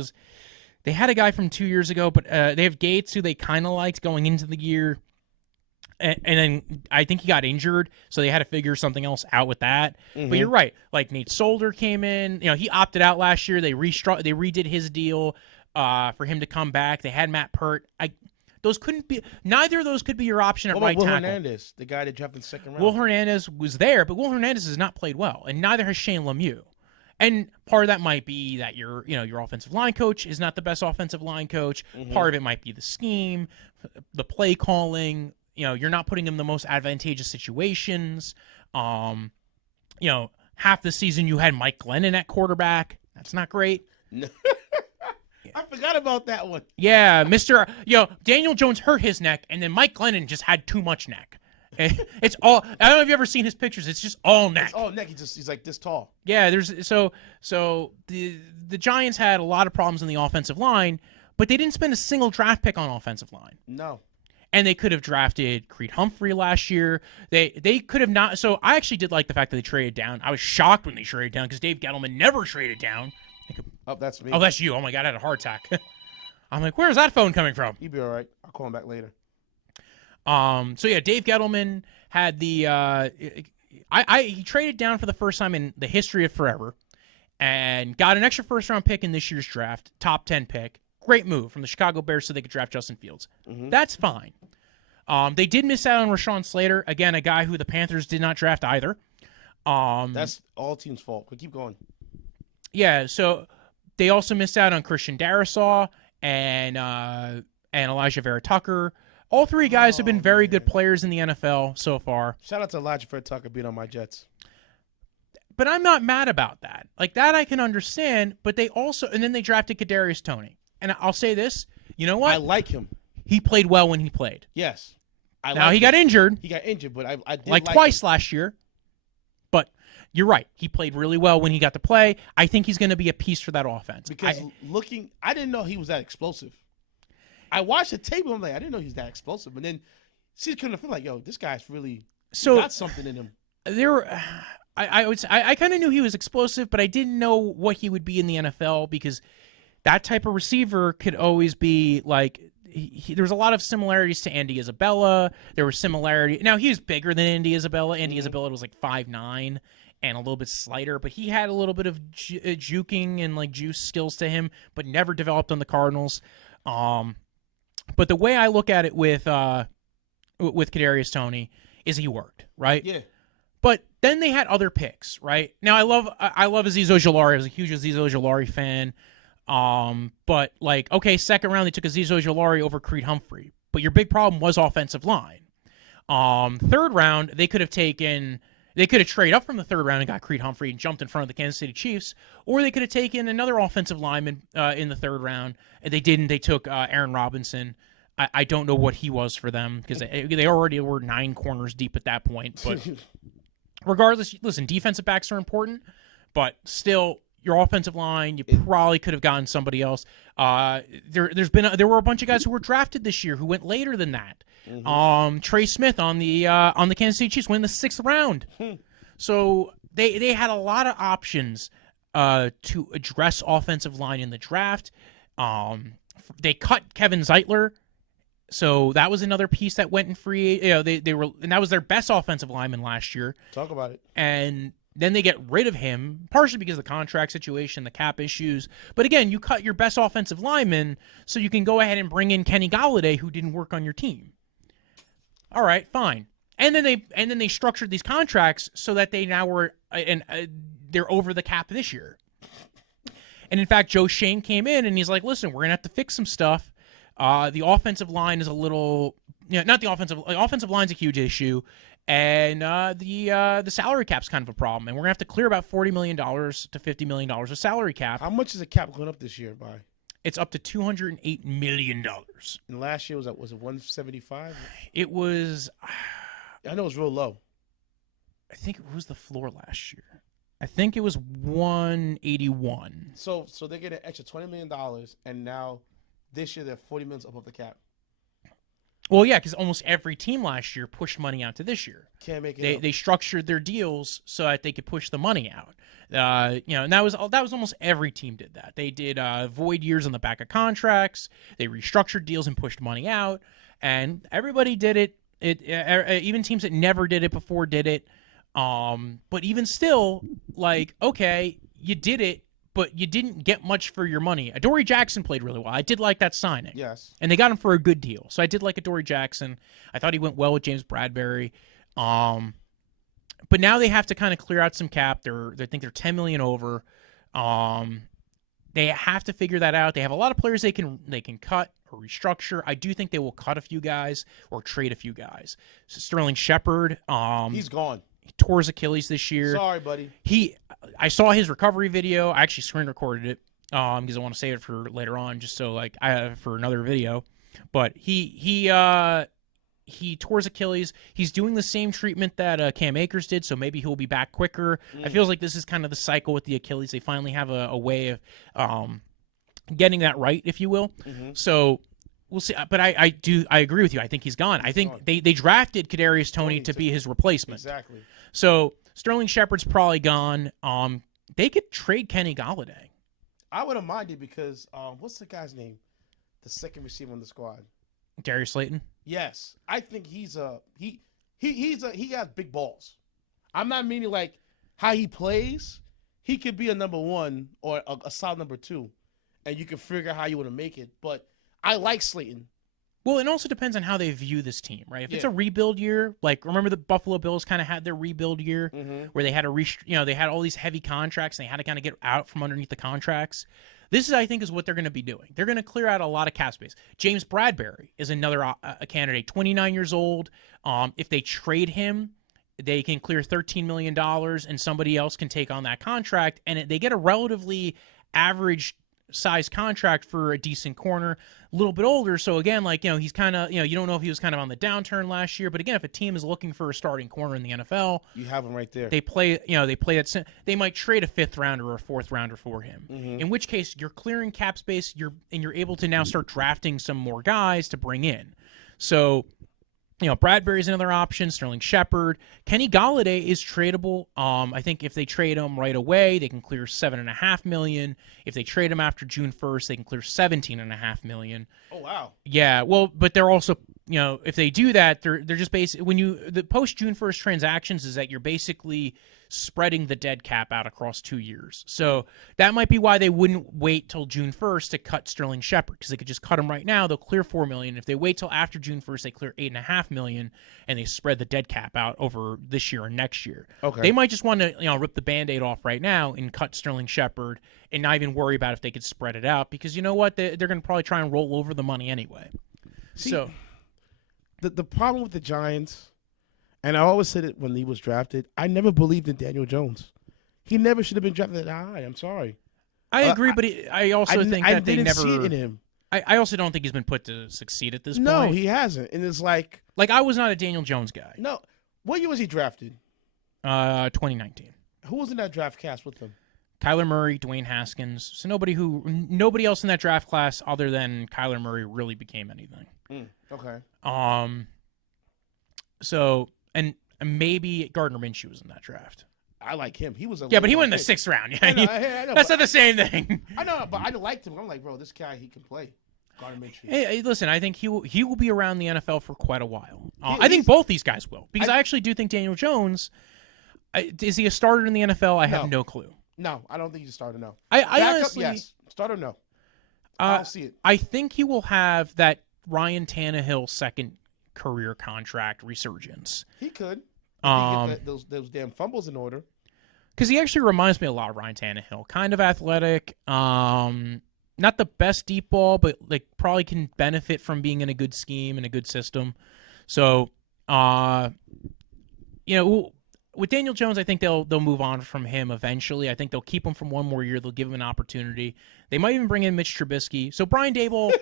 they had a guy from 2 years ago, but they have Gates, who they kind of liked going into the year. And then I think he got injured, so they had to figure something else out with that. Mm-hmm. But you're right. Like Nate Solder came in. He opted out last year. They redid his deal for him to come back. They had Matt Pert. Neither of those could be your option at right tackle. Will Hernandez, the guy that drafted in the second round. Will Hernandez was there, but Will Hernandez has not played well, and neither has Shane Lemieux. And part of that might be that your offensive line coach is not the best offensive line coach. Mm-hmm. Part of it might be the scheme, the play calling. You're not putting him in the most advantageous situations. Half the season you had Mike Glennon at quarterback. That's not great. I forgot about that one. Yeah, Daniel Jones hurt his neck, and then Mike Glennon just had too much neck. It's all. I don't know if you've ever seen his pictures. It's just all neck. It's all neck. He's like this tall. Yeah, so the Giants had a lot of problems in the offensive line, but they didn't spend a single draft pick on offensive line. No. And they could have drafted Creed Humphrey last year. They could have not. So I actually did like the fact that they traded down. I was shocked when they traded down because Dave Gettleman never traded down. Oh, that's me. Oh, that's you. Oh my God, I had a heart attack. I'm like, where's that phone coming from? You'll be all right. I'll call him back later. So yeah, Dave Gettleman had the he traded down for the first time in the history of forever and got an extra first round pick in this year's draft, top 10 pick. Great move from the Chicago Bears so they could draft Justin Fields. That's fine. They did miss out on Rashawn Slater, again, a guy who the Panthers did not draft either. That's all teams' fault. But keep going. Yeah, so they also missed out on Christian Darrisaw and Elijah Vera Tucker. All three guys have been very good players in the NFL so far. Shout out to Elijah Vera Tucker being on my Jets. But I'm not mad about that. Like, that I can understand, but they also, and then they drafted Kadarius Toney. And I'll say this, you know what? I like him. He played well when he played. Yes. Now, he got injured. He got injured, but I did like twice last year. But you're right. He played really well when he got to play. I think he's going to be a piece for that offense. Because I didn't know he was that explosive. I watched the tape and I'm like, I didn't know he was that explosive. And then see, kind of feel like, yo, this guy's really got something in him. I kind of knew he was explosive, but I didn't know what he would be in the NFL because that type of receiver could always be like, there was a lot of similarities to Andy Isabella. There were similarities. Now, he was bigger than Andy Isabella. Andy Isabella was like 5'9" and a little bit slighter, but he had a little bit of juking and like juice skills to him, but never developed on the Cardinals. But the way I look at it with Kadarius Toney is he worked, right? Yeah. But then they had other picks, right? Now I love Azeez Ojulari. I was a huge Azeez Ojulari fan. But like, okay, second round they took Azeez Ojulari over Creed Humphrey. But your big problem was offensive line. Third round they could have traded up from the third round and got Creed Humphrey and jumped in front of the Kansas City Chiefs, or they could have taken another offensive lineman in the third round. They didn't. They took Aaron Robinson. I don't know what he was for them because they already were 9 corners deep at that point. But regardless, listen, defensive backs are important, but still, your offensive line, you probably could have gotten somebody else. There were a bunch of guys who were drafted this year who went later than that. Trey Smith on the Kansas City Chiefs went in the 6th round. So they had a lot of options to address offensive line in the draft. They cut Kevin Zeitler, so that was another piece that went in free. You know, they were, and that was their best offensive lineman last year. Talk about it. And then they get rid of him, partially because of the contract situation, the cap issues. But again, you cut your best offensive lineman so you can go ahead and bring in Kenny Golladay, who didn't work on your team. All right, fine. And then they structured these contracts so that they now were they're over the cap this year. And in fact, Joe Schoen came in and he's like, "Listen, we're gonna have to fix some stuff. The offensive line is a little, not the offensive line's a huge issue." And the salary cap's kind of a problem, and we're gonna have to clear about $40 million to $50 million of salary cap. How much is the cap going up this year by? It's up to $208 million. And last year was it 175? It was. I know it was real low. I think it was the floor last year. I think it was 181. So they get an extra $20 million, and now this year they're $40 million above the cap. Well, yeah, because almost every team last year pushed money out to this year. Can't make it. They structured their deals so that they could push the money out. And that was almost every team did that. They did void years on the back of contracts. They restructured deals and pushed money out, and everybody did it. Even teams that never did it before did it. But even still, like, okay, you did it, but you didn't get much for your money. Adoree Jackson played really well. I did like that signing. Yes. And they got him for a good deal. So I did like Adoree Jackson. I thought he went well with James Bradbury. But now they have to kind of clear out some cap. They think they're $10 million over. They have to figure that out. They have a lot of players they can cut or restructure. I do think they will cut a few guys or trade a few guys. So Sterling Shepard. He's gone. He tore his Achilles this year. Sorry, buddy. I saw his recovery video. I actually screen recorded it because I want to save it for later on, just so like I have for another video. But he tore his Achilles. He's doing the same treatment that Cam Akers did, so maybe he'll be back quicker. I feel like this is kind of the cycle with the Achilles. They finally have a way of getting that right, if you will. So we'll see. But I agree with you. I think he's gone. I think they drafted Kadarius Toney to be his replacement. Exactly. So Sterling Shepard's probably gone. They could trade Kenny Golladay. I wouldn't mind it because what's the guy's name? The second receiver on the squad. Darius Slayton. Yes, I think he has big balls. I'm not meaning like how he plays. He could be a number one or a solid number two, and you can figure out how you want to make it. But I like Slayton. Well, it also depends on how they view this team, right? If it's a rebuild year, like remember the Buffalo Bills kind of had their rebuild year where they had they had all these heavy contracts and they had to kind of get out from underneath the contracts. This is, I think, is what they're going to be doing. They're going to clear out a lot of cap space. James Bradbury is another a candidate, 29 years old. If they trade him, they can clear $13 million and somebody else can take on that contract, and they get a relatively average size contract for a decent corner, a little bit older. So again, like, he's kind of, you don't know if he was kind of on the downturn last year, but again, if a team is looking for a starting corner in the NFL, you have him right there. They play that. They might trade a 5th rounder or a 4th rounder for him. In which case, you're clearing cap space. You're able to now start drafting some more guys to bring in. So, Bradbury's another option. Sterling Shepard, Kenny Golladay is tradable. I think if they trade him right away, they can clear $7.5 million. If they trade him after June 1st, they can clear $17.5 million. Oh wow! Yeah, well, but they're also, if they do that, they're just basically the post June 1st transactions is that you're basically spreading the dead cap out across 2 years. So that might be why they wouldn't wait till June 1st to cut Sterling Shepard, because they could just cut him right now. They'll clear $4 million. If they wait till after June 1st, they clear $8.5 million, and they spread the dead cap out over this year and next year. Okay. They might just want to rip the Band-Aid off right now and cut Sterling Shepard and not even worry about if they could spread it out, because you know what? They're going to probably try and roll over the money anyway. See, so the problem with the Giants, and I always said it when he was drafted, I never believed in Daniel Jones. He never should have been drafted that high. I'm sorry. I agree, but I also think that they never see it in him. I also don't think he's been put to succeed at this point. No, he hasn't. And it's like I was not a Daniel Jones guy. No. What year was he drafted? 2019. Who was in that draft cast with him? Kyler Murray, Dwayne Haskins. So nobody else in that draft class other than Kyler Murray really became anything. Okay. So and maybe Gardner Minshew was in that draft. I like him. He was but he went in the 6th round. Yeah, I know, that's not the same thing. I know, but I liked him. I'm like, bro, this guy, he can play. Gardner Minshew. Hey, listen, I think he will be around the NFL for quite a while. I think both these guys will, because I actually do think Daniel Jones is he a starter in the NFL? I have no clue. No, I don't think he's a starter. No. I honestly, yes. Starter, no. I don't see it. I think he will have that Ryan Tannehill second career contract resurgence. He could. Get those damn fumbles in order. Because he actually reminds me a lot of Ryan Tannehill. Kind of athletic. Not the best deep ball, but probably can benefit from being in a good scheme and a good system. So, with Daniel Jones, I think they'll move on from him eventually. I think they'll keep him from one more year. They'll give him an opportunity. They might even bring in Mitch Trubisky. So Brian Daboll.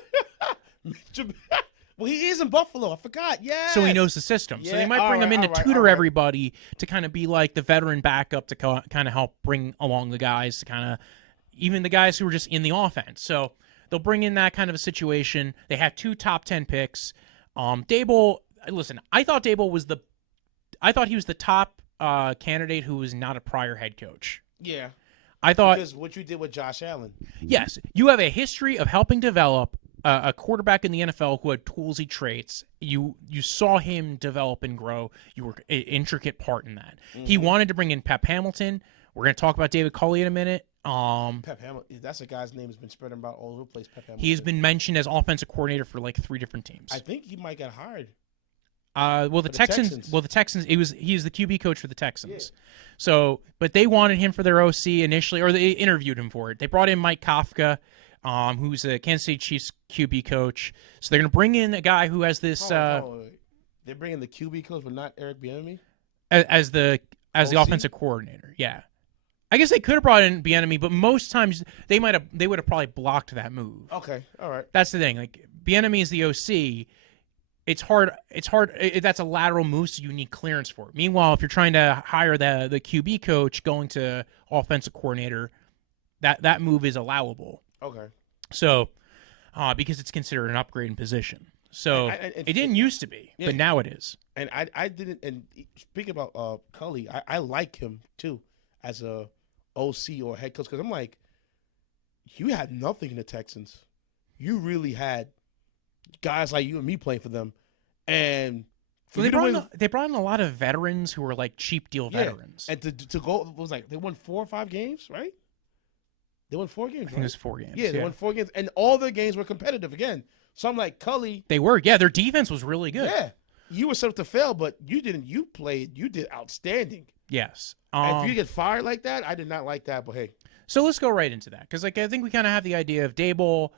Well, he is in Buffalo. I forgot. Yeah. So he knows the system. Yeah. So they might bring him in to tutor everybody to kind of be like the veteran backup to kind of help bring along the guys to kind of even the guys who are just in the offense. So they'll bring in that kind of a situation. They have 2 top 10 picks. Daboll. Listen, I thought he was the top candidate who was not a prior head coach. Yeah. I thought because what you did with Josh Allen. Yes, you have a history of helping develop a quarterback in the NFL who had toolsy traits. You saw him develop and grow. You were an intricate part in that. Mm-hmm. He wanted to bring in Pep Hamilton. We're going to talk about David Culley in a minute. Pep Hamilton, that's a guy's name has been spread about all over the place. Pep Hamilton. He has been mentioned as offensive coordinator for 3 different teams. I think he might get hired. The Texans. Well, the Texans. He was the QB coach for the Texans. Yeah. So, but they wanted him for their OC initially, or they interviewed him for it. They brought in Mike Kafka, who's a Kansas City Chiefs QB coach. So they're going to bring in a guy who has this. They're bringing the QB coach, but not Eric Bieniemy as the offensive coordinator. Yeah, I guess they could have brought in Bieniemy, but most times they would have probably blocked that move. Okay, all right. That's the thing. Bieniemy is the OC. It's hard. That's a lateral move, so you need clearance for it. Meanwhile, if you're trying to hire the QB coach going to offensive coordinator, that move is allowable. Okay. So, because it's considered an upgrade in position. So it didn't used to be, but now it is. And I didn't. And speaking about Culley, I like him too as a OC or head coach, because I'm like, you had nothing in the Texans. You really had guys like you and me playing for them. And for they brought in a lot of veterans who were like cheap deal veterans. And to go, it was like they won 4 or 5 games, right? They won 4 games. I think it was 4 games. Yeah, they won 4 games, and all their games were competitive again. So I'm like, Cully. They were, yeah. Their defense was really good. Yeah, you were set up to fail, but you didn't. You played. You did outstanding. Yes. And if you get fired like that, I did not like that. But hey, so let's go right into that because like I think we kind of have the idea of Daboll,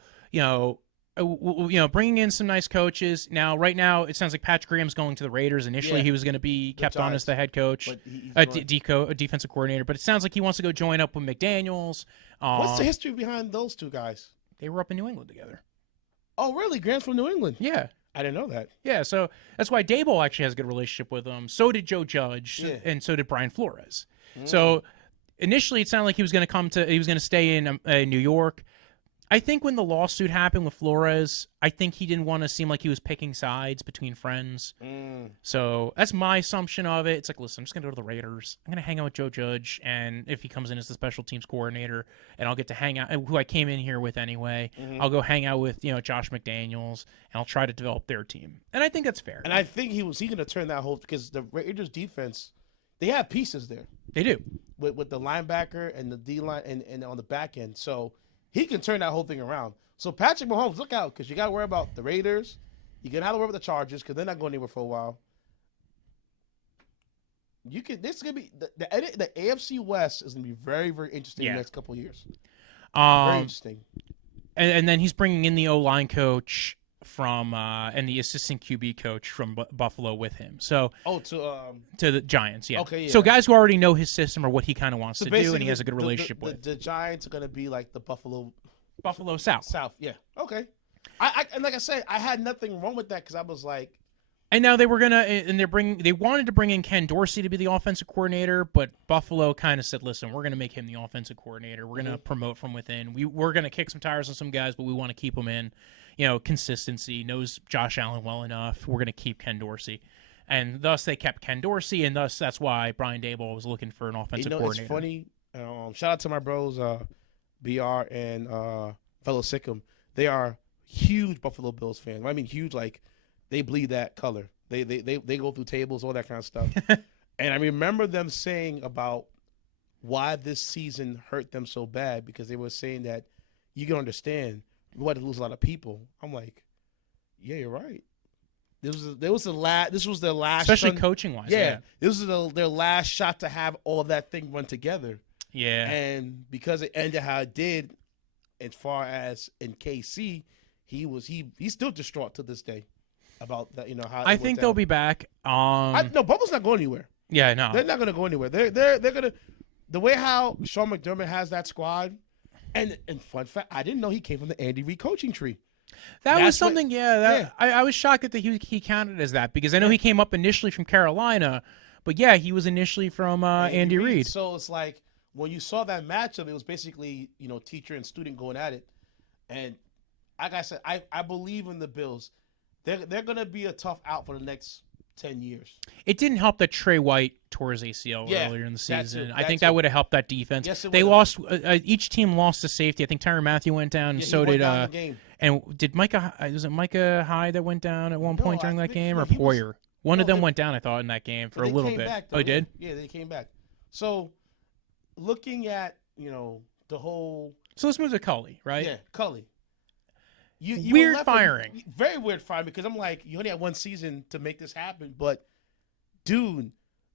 bringing in some nice coaches. Now, right now, it sounds like Patrick Graham's going to the Raiders. Initially, he was going to be kept on as the head coach, a defensive coordinator. But it sounds like he wants to go join up with Mcdaniels. What's the history behind those 2 guys? They were up in New England together. Oh, really? Graham's from New England? Yeah. I didn't know that. Yeah, so that's why Daboll actually has a good relationship with them. So did Joe Judge, and so did Brian Flores. So initially, it sounded like he was going to stay in New York. I think when the lawsuit happened with Flores, I think he didn't want to seem like he was picking sides between friends. So that's my assumption of it. It's like, listen, I'm just going to go to the Raiders. I'm going to hang out with Joe Judge, and if he comes in as the special teams coordinator, and I'll get to hang out, who I came in here with anyway, I'll go hang out with Josh McDaniels, and I'll try to develop their team. And I think that's fair. And I think he going to turn that whole – because the Raiders defense, they have pieces there. They do. With the linebacker and the D-line and on the back end. So – he can turn that whole thing around. So Patrick Mahomes, look out, because you got to worry about the Raiders. You're going to have to worry about the Chargers because they're not going anywhere for a while. This is going to be the AFC West is going to be very, very interesting in the next couple of years. Very interesting. And then he's bringing in the O-line coach from and the assistant QB coach from Buffalo with him. So to the Giants, yeah. Okay, yeah. So guys who already know his system or what he kind of wants to do, and he has a good relationship with. The Giants are going to be like the Buffalo South. South, yeah. Okay. And like I said, I had nothing wrong with that because I was like. And now they wanted to bring in Ken Dorsey to be the offensive coordinator, but Buffalo kind of said, "Listen, we're going to make him the offensive coordinator. We're going to promote from within. We're going to kick some tires on some guys, but we want to keep them in." Consistency, knows Josh Allen well enough. We're going to keep Ken Dorsey. And thus they kept Ken Dorsey, and thus that's why Brian Daboll was looking for an offensive coordinator. It's funny. Shout out to my bros, BR and fellow Sikkim. They are huge Buffalo Bills fans. I mean, huge, like they bleed that color. They go through tables, all that kind of stuff. And I remember them saying about why this season hurt them so bad because they were saying that you can understand we had to lose a lot of people. I'm like, yeah, you're right. This was the last, especially coaching wise. Yeah, this was their last shot to have all that thing run together. Yeah, and because it ended how it did, as far as in KC, he's still distraught to this day about that. How I think they'll be back. No, Buffalo's not going anywhere. Yeah, no, they're not going to go anywhere. They're gonna the way how Sean McDermott has that squad. And fun fact, I didn't know he came from the Andy Reid coaching tree. That's was something, I was shocked that he counted as that because I know he came up initially from Carolina, but yeah, he was initially from Andy Reid. So it's like when you saw that matchup, it was basically teacher and student going at it. And like I said, I believe in the Bills. They're going to be a tough out for the next 10 years. It didn't help that Trey White tore his ACL earlier in the season. I think that would have helped that defense. Yes, they lost. Each team lost a safety. I think Tyrann Mathieu went down, and so did. And did Micah? Was it Micah Hyde that went down at one point during that game, or Poyer? One of them went down, I thought, in that game for a little bit. Back, oh, he did? Yeah, they came back. So, looking at the whole. So let's move to Cully, right? Yeah, Cully. You weird firing. Very weird firing because I'm like, you only had one season to make this happen, but dude,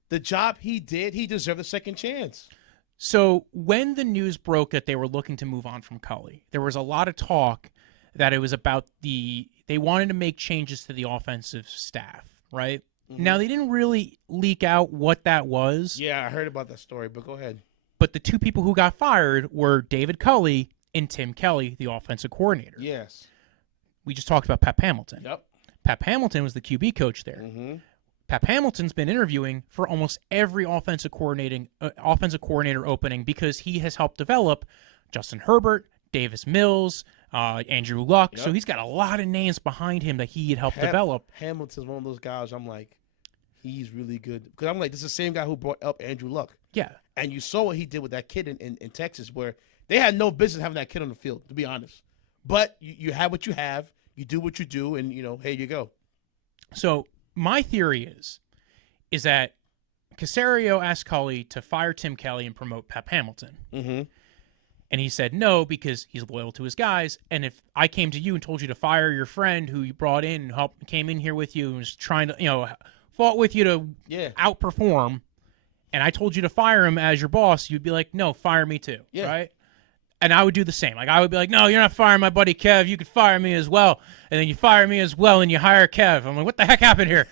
the job he did, he deserved a second chance. So when the news broke that they were looking to move on from Cully, there was a lot of talk that it was about they wanted to make changes to the offensive staff, right? Mm-hmm. Now, they didn't really leak out what that was. Yeah, I heard about that story, but go ahead. But the two people who got fired were David Culley and Tim Kelly, the offensive coordinator. Yes. We just talked about Pep Hamilton. Yep. Pep Hamilton was the QB coach there. Mm-hmm. Pep Hamilton's been interviewing for almost every offensive coordinator opening because he has helped develop Justin Herbert, Davis Mills, Andrew Luck. Yep. So he's got a lot of names behind him that he had helped develop. Hamilton's one of those guys I'm like, he's really good. Because I'm like, this is the same guy who brought up Andrew Luck. Yeah. And you saw what he did with that kid in Texas, where they had no business having that kid on the field, to be honest. But you have what you have, you do what you do, and, here you go. So my theory is that Caserio asked Culley to fire Tim Kelly and promote Pep Hamilton. Mm-hmm. And he said no because he's loyal to his guys. And if I came to you and told you to fire your friend who you brought in and came in here with you and was trying to, fought with you to outperform, and I told you to fire him as your boss, you'd be like, no, fire me too, right? And I would do the same. Like, I would be like, no, you're not firing my buddy Kev. You could fire me as well. And then you fire me as well, and you hire Kev. I'm like, what the heck happened here?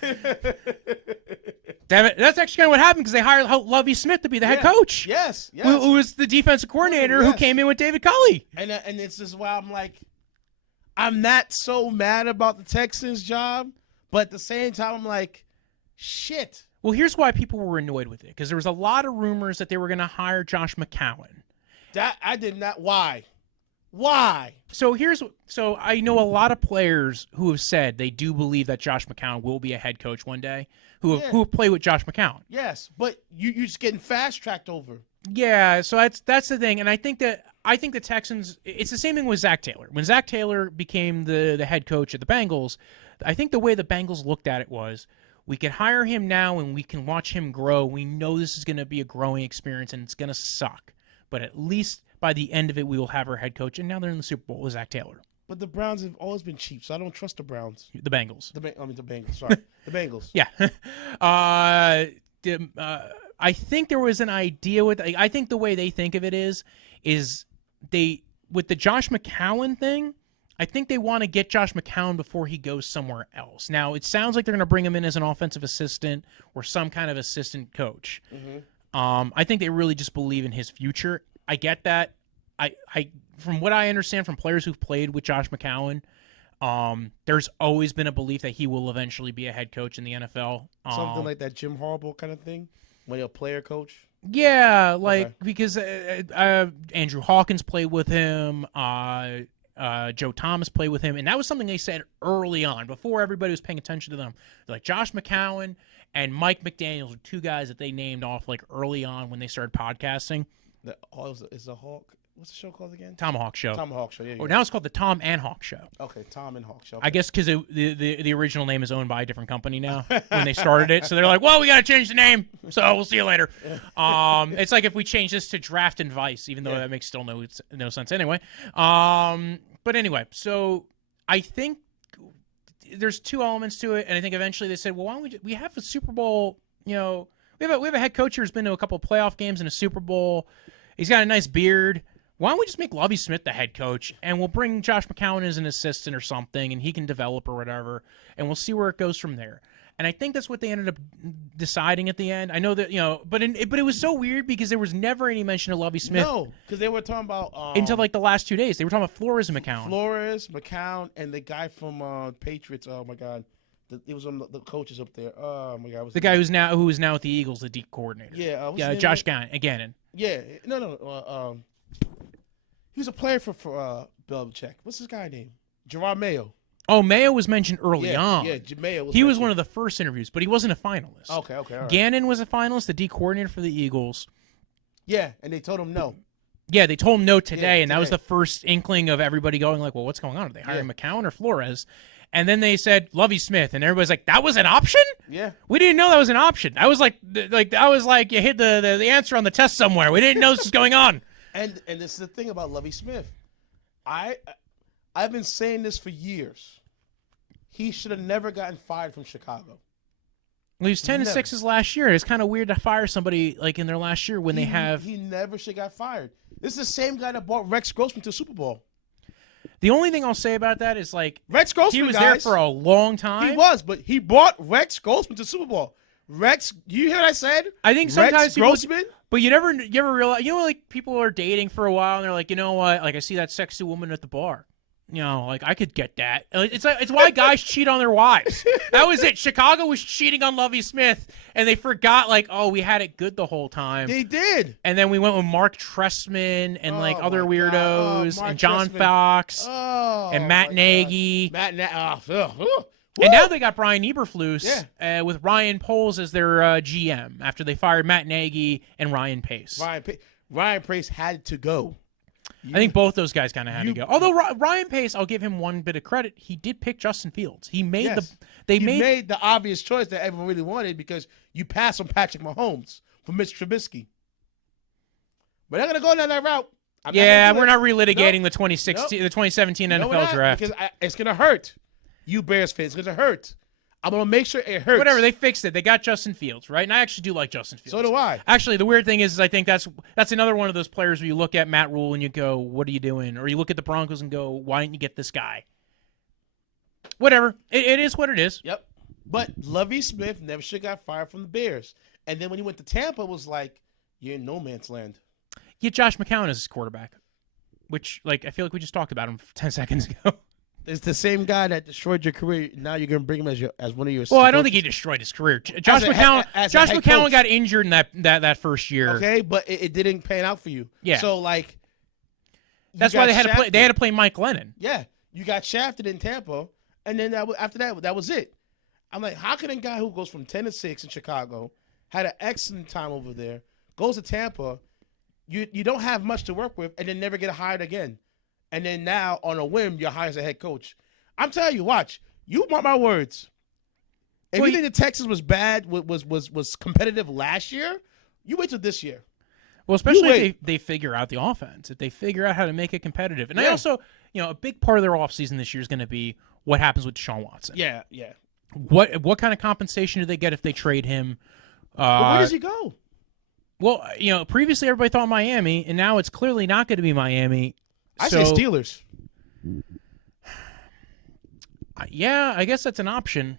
Damn it. That's actually kind of what happened because they hired Lovie Smith to be the head coach. Yes. Who was the defensive coordinator who came in with David Culley. And it's just why I'm like, I'm not so mad about the Texans' job, but at the same time, I'm like, shit. Well, here's why people were annoyed with it, because there was a lot of rumors that they were going to hire Josh McCown. That I did not. Why? So I know a lot of players who have said they do believe that Josh McCown will be a head coach one day, who have played with Josh McCown. Yes, but you're just getting fast-tracked over. Yeah, so that's the thing, and I think the Texans, it's the same thing with Zach Taylor. When Zach Taylor became the head coach at the Bengals, I think the way the Bengals looked at it was, we can hire him now and we can watch him grow. We know this is going to be a growing experience and it's going to suck. But at least by the end of it, we will have our head coach. And now they're in the Super Bowl with Zach Taylor. But the Browns have always been cheap, so I don't trust the Browns. The Bengals. The Bengals. Sorry. The Bengals. Yeah. I think there was an idea with, I think the way they think of it is they, with the Josh McCown thing, I think they want to get Josh McCown before he goes somewhere else. Now, it sounds like they're going to bring him in as an offensive assistant or some kind of assistant coach. Mm-hmm. I think they really just believe in his future. I get that. I from what I understand from players who've played with Josh McCown, there's always been a belief that he will eventually be a head coach in the NFL. Something like that Jim Harbaugh kind of thing, when you're a player coach. Yeah, because Andrew Hawkins played with him. Joe Thomas played with him, and that was something they said early on before everybody was paying attention to them. They're like, Josh McCown and Mike McDaniels are two guys that they named off like early on when they started podcasting. Is the Hawk? What's the show called again? Tomahawk Show. Tomahawk Show. Yeah. Or now it's called the Tom and Hawk Show. Okay, Tom and Hawk Show. Okay. I guess because the original name is owned by a different company now when they started it, so they're like, well, we got to change the name. So we'll see you later. It's like if we change this to Draftvice, even though that makes still no sense anyway. But anyway, so I think there's two elements to it, and I think eventually they said, well, why don't we have a Super Bowl, we have a head coach who's been to a couple of playoff games and a Super Bowl. He's got a nice beard. Why don't we just make Lovie Smith the head coach, and we'll bring Josh McCown as an assistant or something, and he can develop or whatever, and we'll see where it goes from there. And I think that's what they ended up deciding at the end. I know that, but it was so weird because there was never any mention of Lovie Smith. No, because they were talking about until like the last 2 days. They were talking about Flores and McCown. McCown, and the guy from Patriots. Oh my God, it was on the coaches up there. Oh my God, the guy who is now with the Eagles, the D coordinator. Yeah, Josh Gannon. Yeah, no. He was a player for Belichick. What's his guy name? Gerard Mayo. Oh, Mayo was mentioned early on. Yeah, Mayo was. He was one of the first interviews, but he wasn't a finalist. Okay, all right. Gannon was a finalist, the D coordinator for the Eagles. Yeah, and they told him no. Yeah, they told him no today, and that was the first inkling of everybody going like, well, what's going on? Are they hiring McCown or Flores? And then they said Lovie Smith, and everybody's like, that was an option? Yeah. We didn't know that was an option. I was like you hit the answer on the test somewhere. We didn't know this was going on. And this is the thing about Lovie Smith. I've been saying this for years. He should have never gotten fired from Chicago. Well, he was 10-6 his last year. It's kind of weird to fire somebody like in their last year when they have. He never should have got fired. This is the same guy that brought Rex Grossman to the Super Bowl. The only thing I'll say about that is like Rex Grossman, he was there for a long time. He was, but he brought Rex Grossman to the Super Bowl. Rex, you hear what I said? I think sometimes Rex Grossman. But you ever realize, like people are dating for a while and they're like, you know what? Like I see that sexy woman at the bar. Like I could get that. It's why guys cheat on their wives. That was it. Chicago was cheating on Lovie Smith, and they forgot like, oh, we had it good the whole time. They did. And then we went with Mark Trestman and like other weirdos and John Trestman. Fox and Matt Nagy. And now they got Brian Eberflus with Ryan Poles as their GM after they fired Matt Nagy and Ryan Pace. Ryan Pace had to go. I think both those guys kind of had to go. Although Ryan Pace, I'll give him one bit of credit. He did pick Justin Fields. He made made the obvious choice that everyone really wanted because you passed on Patrick Mahomes for Mitch Trubisky. But they're gonna go down that route. We're not relitigating the 2017 NFL draft because it's gonna hurt. You Bears fans, it's gonna hurt. I'm gonna make sure it hurts. Whatever, they fixed it. They got Justin Fields, right? And I actually do like Justin Fields. So do I. Actually, the weird thing is I think that's another one of those players where you look at Matt Rule and you go, "What are you doing?" Or you look at the Broncos and go, "Why didn't you get this guy?" Whatever, it is what it is. Yep. But Lovie Smith never should have got fired from the Bears, and then when he went to Tampa, it was like you're in no man's land. Get Josh McCown as his quarterback, which I feel like we just talked about him 10 seconds ago. It's the same guy that destroyed your career. Now you're going to bring him as one of your. Well, I don't think he destroyed his career. Josh McCown got injured in that first year. Okay, but it didn't pan out for you. Yeah. So that's why they had to play. They had to play Mike Lennon. Yeah, you got shafted in Tampa, and then after that was it. I'm like, how can a guy who goes from 10-6 in Chicago, had an excellent time over there, goes to Tampa, you don't have much to work with, and then never get hired again? And then now, on a whim, you're hired as a head coach. I'm telling you, watch. You mark my words. If you think the Texans was bad, was competitive last year, you wait till this year. Well, especially if they figure out the offense, if they figure out how to make it competitive. And I also, a big part of their offseason this year is going to be what happens with Deshaun Watson. Yeah. What kind of compensation do they get if they trade him? Where does he go? Well, previously everybody thought Miami, and now it's clearly not going to be Miami. I say Steelers. Yeah, I guess that's an option.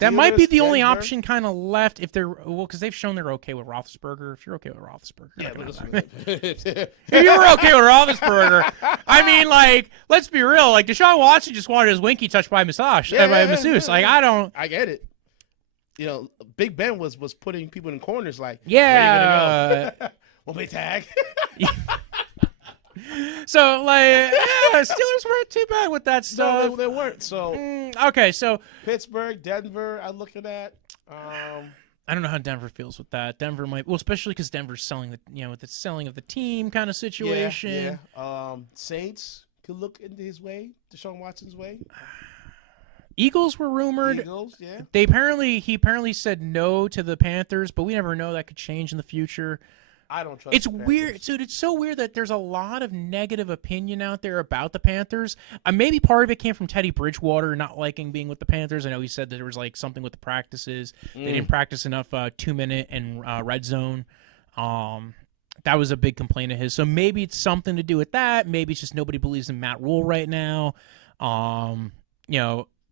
That might be the only option kind of left if they're because they've shown they're okay with Roethlisberger. If you're okay with Roethlisberger, if you were okay with Roethlisberger, I mean, let's be real. Deshaun Watson just wanted his winky touched by masseuse. I get it. Big Ben was putting people in corners like, yeah, where you gonna go? We'll be tag. So, Steelers weren't too bad with that stuff. No, they weren't. So, okay, so Pittsburgh, Denver, I'm looking at. I don't know how Denver feels with that. Denver might, especially because Denver's selling with the selling of the team kind of situation. Yeah. Saints could look into his way, Deshaun Watson's way. Eagles were rumored. Yeah. He apparently said no to the Panthers, but we never know. That could change in the future. I don't trust. It's weird, dude. It's so weird that there's a lot of negative opinion out there about the Panthers. Maybe part of it came from Teddy Bridgewater not liking being with the Panthers. I know he said that there was something with the practices. They didn't practice enough 2-minute and red zone. That was a big complaint of his. So maybe it's something to do with that. Maybe it's just nobody believes in Matt Rule right now.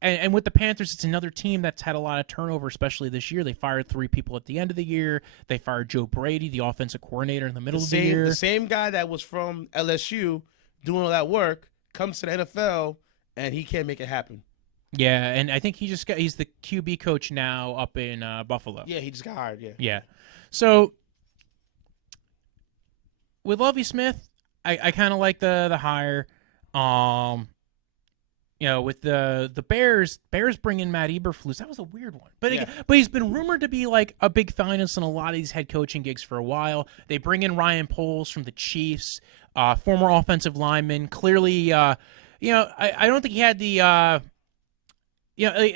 And with the Panthers, it's another team that's had a lot of turnover, especially this year. They fired 3 people at the end of the year. They fired Joe Brady, the offensive coordinator, in the middle of the year. The same guy that was from LSU doing all that work comes to the NFL, and he can't make it happen. Yeah, and I think he's the QB coach now up in Buffalo. Yeah, he just got hired, yeah. Yeah. So with Lovie Smith, I kind of like the hire. With the Bears bring in Matt Eberflus. That was a weird one. But he's been rumored to be a big finalist in a lot of these head coaching gigs for a while. They bring in Ryan Poles from the Chiefs, former offensive lineman. Clearly, I don't think he had the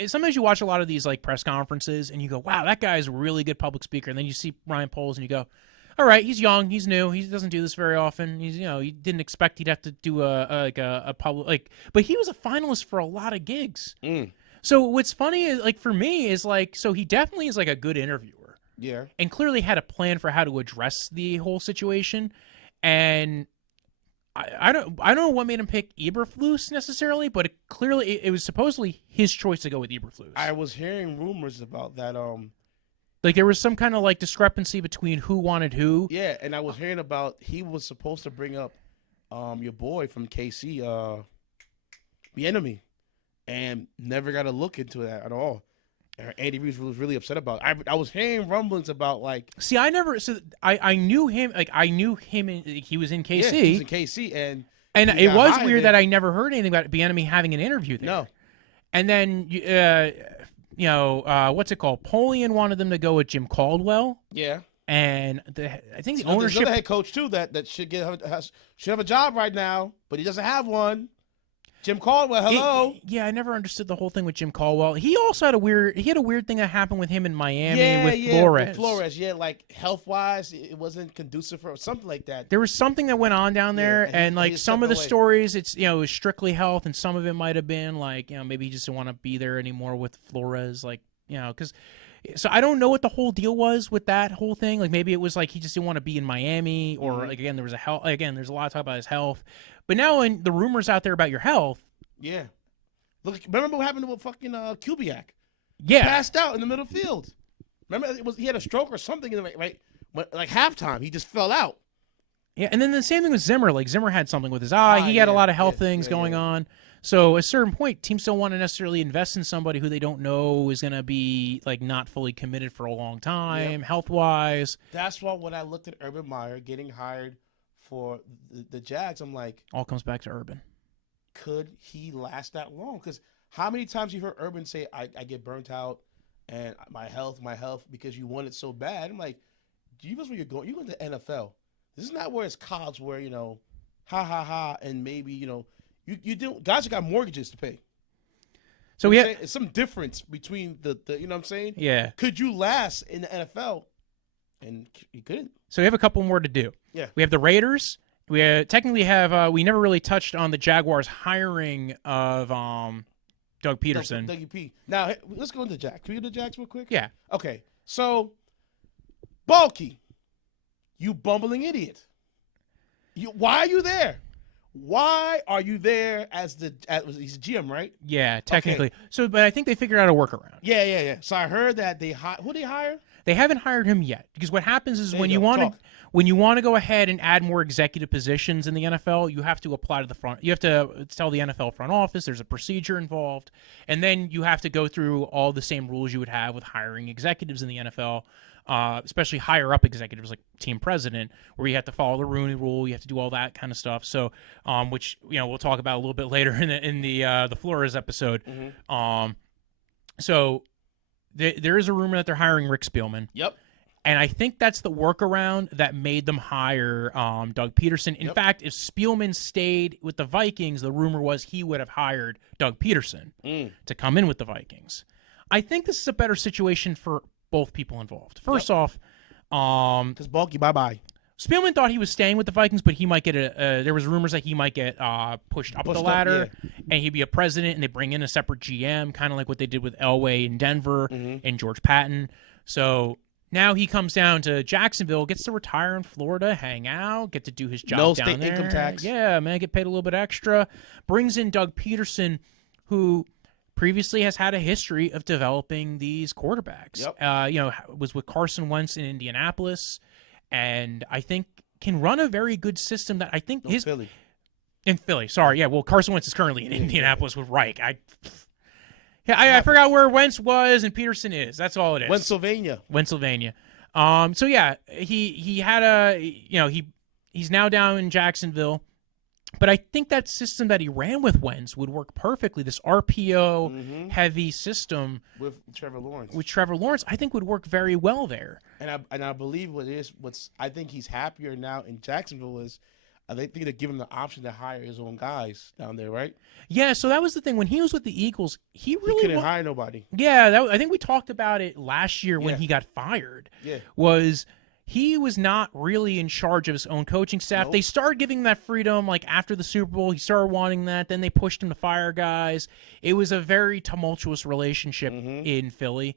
sometimes you watch a lot of these press conferences and you go, wow, that guy's a really good public speaker. And then you see Ryan Poles and you go, all right, he's young, he's new, he doesn't do this very often. He's he didn't expect he'd have to do a public but he was a finalist for a lot of gigs. So what's funny is for me is so he definitely is a good interviewer. Yeah. And clearly had a plan for how to address the whole situation. And I don't know what made him pick Eberflus necessarily, but it was supposedly his choice to go with Eberflus. I was hearing rumors about that there was some kind of discrepancy between who wanted who. Yeah, and I was hearing about he was supposed to bring up your boy from KC, the enemy, and never got a look into that at all. Andy Reid was really upset about it. I was hearing rumblings about See, I never. So I knew him. I knew him. He was in KC. Yeah, he was in KC, and it was weird that I never heard anything about Bieniemy having an interview there. No. And then, what's it called? Polian wanted them to go with Jim Caldwell. Yeah. And I think the There's ownership. another head coach too that should have a job right now, but he doesn't have one. Jim Caldwell, hello. I never understood the whole thing with Jim Caldwell. He also had a weird thing that happened with him in Miami with Flores. With Flores, like health wise, it wasn't conducive for something like that. There was something that went on down there, and like some of the stories, it's it was strictly health, and some of it might have been like maybe he just didn't want to be there anymore with Flores, because. So I don't know what the whole deal was with that whole thing. Like maybe it was like he just didn't want to be in Miami, or like again there's a lot of talk about his health. But now in the rumors out there about your health, look, remember what happened to fucking Kubiak? Yeah, he passed out in the middle field. Remember he had a stroke or something in like halftime. He just fell out. Yeah, and then the same thing with Zimmer. Like Zimmer had something with his eye. He had a lot of health things going on. So at a certain point, teams don't want to necessarily invest in somebody who they don't know is going to be like not fully committed for a long time, health-wise. That's why when I looked at Urban Meyer getting hired for the Jags, I'm like, all comes back to Urban. Could he last that long? Because how many times you heard Urban say, "I get burnt out, and my health, because you want it so bad." I'm like, do you know where you're going? You're going to the NFL. This is not where it's college, where ha, and maybe You do guys have got mortgages to pay. So it's some difference between the you know what I'm saying? Yeah. Could you last in the NFL? And you couldn't. So we have a couple more to do. Yeah. We have the Raiders. We technically have we never really touched on the Jaguars hiring of Doug Pederson. Dougie P. Now let's go into the Jags. Can we go to the Jags real quick? Yeah. Okay. So Balky, you bumbling idiot. Why are you there? Why are you there he's a GM, right? Yeah, technically. Okay. So, but I think they figured out a workaround. Yeah. So I heard that who they hire? They haven't hired him yet because what happens is when you want to go ahead and add more executive positions in the NFL, you have to apply to the front. You have to tell the NFL front office there's a procedure involved, and then you have to go through all the same rules you would have with hiring executives in the NFL. Especially higher up executives like team president, where you have to follow the Rooney Rule, you have to do all that kind of stuff. So, which we'll talk about a little bit later in the Flores episode. Mm-hmm. So there is a rumor that they're hiring Rick Spielman. Yep. And I think that's the workaround that made them hire Doug Pederson. In fact, if Spielman stayed with the Vikings, the rumor was he would have hired Doug Pederson to come in with the Vikings. I think this is a better situation for both people involved. First off, because Balky, bye-bye. Spielman thought he was staying with the Vikings, but he might get there was rumors that he might get pushed up the ladder, and he'd be a president, and they bring in a separate GM, kind of like what they did with Elway in Denver and George Patton. So now he comes down to Jacksonville, gets to retire in Florida, hang out, get to do his job no down state there. Income tax. Yeah, man, get paid a little bit extra. Brings in Doug Pederson, who previously has had a history of developing these quarterbacks. Was with Carson Wentz in Indianapolis, and I think can run a very good system that I think Philly. In Philly, sorry. Yeah, well, Carson Wentz is currently in Indianapolis with Reich. I forgot where Wentz was and Pederson is. That's all it is. Pennsylvania. So yeah, he had he's now down in Jacksonville. But I think that system that he ran with Wentz would work perfectly. This RPO heavy system with Trevor Lawrence, I think would work very well there. And I believe what's I think he's happier now in Jacksonville is they think they give him the option to hire his own guys down there, right? Yeah. So that was the thing when he was with the Eagles, he couldn't hire nobody. Yeah, I think we talked about it last year when he got fired. Yeah, he was not really in charge of his own coaching staff. Nope. They started giving him that freedom like after the Super Bowl. He started wanting that. Then they pushed him to fire guys. It was a very tumultuous relationship in Philly.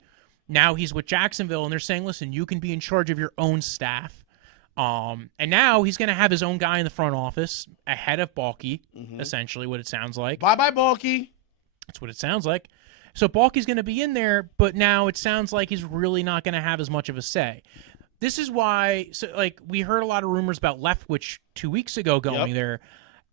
Now he's with Jacksonville, and they're saying, listen, you can be in charge of your own staff. And now he's going to have his own guy in the front office ahead of Balky, essentially what it sounds like. Bye-bye, Balky. That's what it sounds like. So Balky's going to be in there, but now it sounds like he's really not going to have as much of a say. This is why, we heard a lot of rumors about Leftwich 2 weeks ago going there,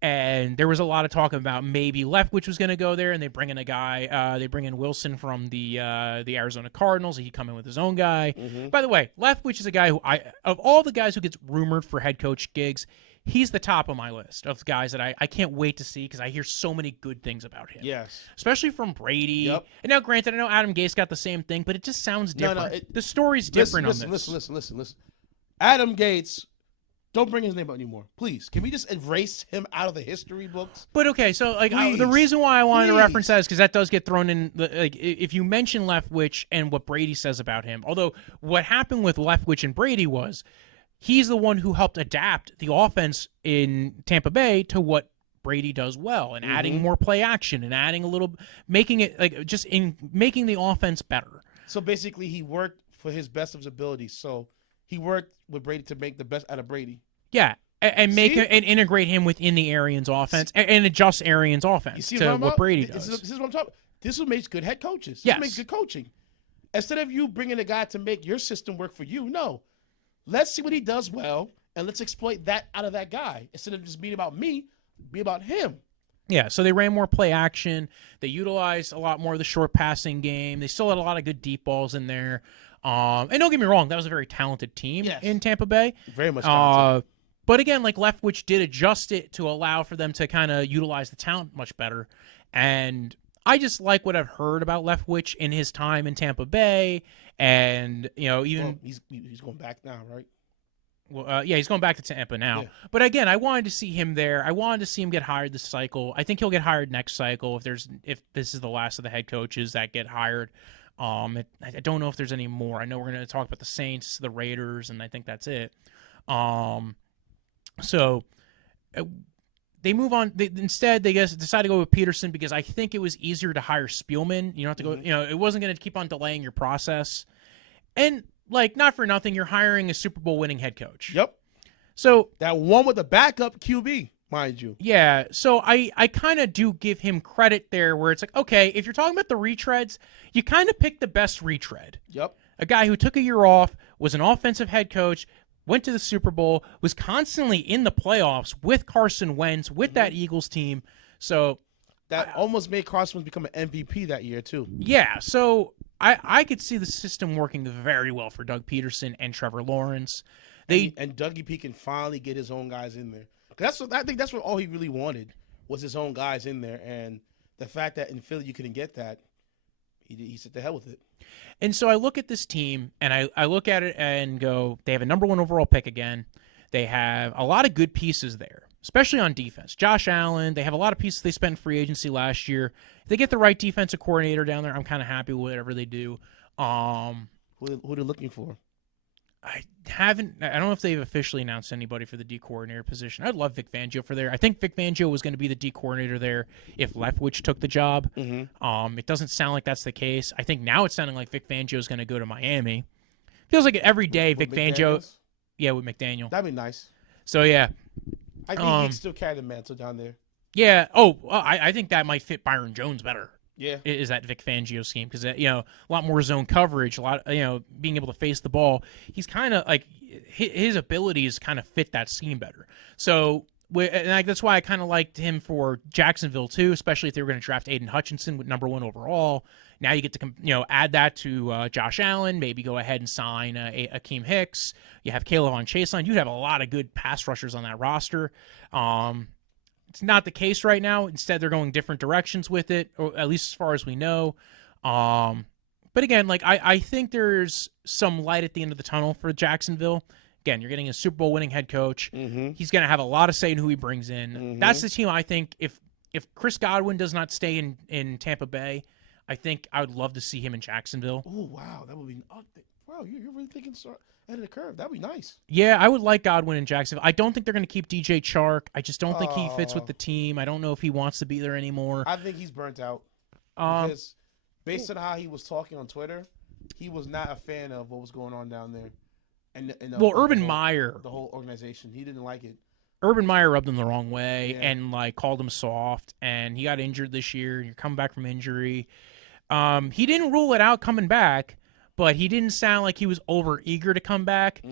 and there was a lot of talk about maybe Leftwich was going to go there, and they bring in a guy. They bring in Wilson from the Arizona Cardinals. He come in with his own guy. By the way, Leftwich is a guy who of all the guys who gets rumored for head coach gigs, he's the top of my list of guys that I can't wait to see because I hear so many good things about him. Yes. Especially from Brady. Yep. And now, granted, I know Adam Gase got the same thing, but it just sounds different. No, the story's different on this. Listen. Adam Gase, don't bring his name up anymore. Please. Can we just erase him out of the history books? But, okay, so like the reason why I wanted to reference that is because that does get thrown in. If you mention Leftwich and what Brady says about him, although what happened with Leftwich and Brady was he's the one who helped adapt the offense in Tampa Bay to what Brady does well, and adding more play action and adding a little, making it like just in making the offense better. So basically, he worked for his best of his abilities. So he worked with Brady to make the best out of Brady. Yeah, and make and integrate him within the Arians offense and adjust Arians offense to what Brady does. This is what I'm talking about. This is what makes good head coaches. This yes. makes good coaching. Instead of you bringing a guy to make your system work for you, no. Let's see what he does well, and let's exploit that out of that guy. Instead of just being about me, be about him. Yeah, so they ran more play action. They utilized a lot more of the short passing game. They still had a lot of good deep balls in there. And don't get me wrong, that was a very talented team in Tampa Bay. Very much talented. But again, like Leftwich did adjust it to allow for them to kind of utilize the talent much better. And I just like what I've heard about Leftwich in his time in Tampa Bay. And, even he's going back now, right? Well, he's going back to Tampa now. Yeah. But again, I wanted to see him there. I wanted to see him get hired this cycle. I think he'll get hired next cycle if this is the last of the head coaches that get hired. I don't know if there's any more. I know we're going to talk about the Saints, the Raiders, and I think that's it. So they move on. Instead, they decide to go with Pederson because I think it was easier to hire Spielman. You don't have to go. It wasn't going to keep on delaying your process. And not for nothing, you're hiring a Super Bowl winning head coach. Yep. So that one with the backup QB, mind you. Yeah. So I kind of do give him credit there, where it's like, okay, if you're talking about the retreads, you kind of picked the best retread. Yep. A guy who took a year off, was an offensive head coach, went to the Super Bowl, was constantly in the playoffs with Carson Wentz, with that Eagles team. So that almost made Carson Wentz become an MVP that year too. Yeah, so I could see the system working very well for Doug Pederson and Trevor Lawrence. And Dougie P can finally get his own guys in there. I think that's what all he really wanted was his own guys in there. And the fact that in Philly you couldn't get that, he said the hell with it. And so I look at this team, and I look at it and go, they have a number 1 overall pick again. They have a lot of good pieces there, especially on defense. Josh Allen, they have a lot of pieces they spent in free agency last year. If they get the right defensive coordinator down there, I'm kind of happy with whatever they do. Who they're looking for? I don't know if they've officially announced anybody for the D coordinator position. I'd love Vic Fangio for there. I think Vic Fangio was going to be the D coordinator there if Leftwich took the job. It doesn't sound like that's the case. I think now it's sounding like Vic Fangio is going to go to Miami. Feels like every day Vic Fangio. Yeah, with McDaniel. That'd be nice. So, yeah. I think he can still carry the mantle down there. Yeah. Oh, I think that might fit Byron Jones better. Yeah, is that Vic Fangio scheme because a lot more zone coverage, a lot being able to face the ball. He's kind of like his abilities kind of fit that scheme better. So that's why I kind of liked him for Jacksonville too, especially if they were going to draft Aiden Hutchinson with number 1 overall. Now you get to add that to Josh Allen, maybe go ahead and sign Akeem Hicks. You have Caleb on Chase line. You'd have a lot of good pass rushers on that roster. It's not the case right now. Instead, they're going different directions with it, or at least as far as we know. But again, I think there's some light at the end of the tunnel for Jacksonville. Again, you're getting a Super Bowl winning head coach. He's going to have a lot of say in who he brings in. That's the team I think if Chris Godwin does not stay in Tampa Bay, I think I would love to see him in Jacksonville. Oh, wow. That would be – wow, you're really thinking ahead of the curve. That would be nice. Yeah, I would like Godwin in Jacksonville. I don't think they're going to keep DJ Chark. I just don't think he fits with the team. I don't know if he wants to be there anymore. I think he's burnt out. Because based on how he was talking on Twitter, he was not a fan of what was going on down there. Urban Meyer. The whole organization. He didn't like it. Urban Meyer rubbed him the wrong way and called him soft, and he got injured this year. You're coming back from injury. He didn't rule it out coming back, but he didn't sound like he was over eager to come back.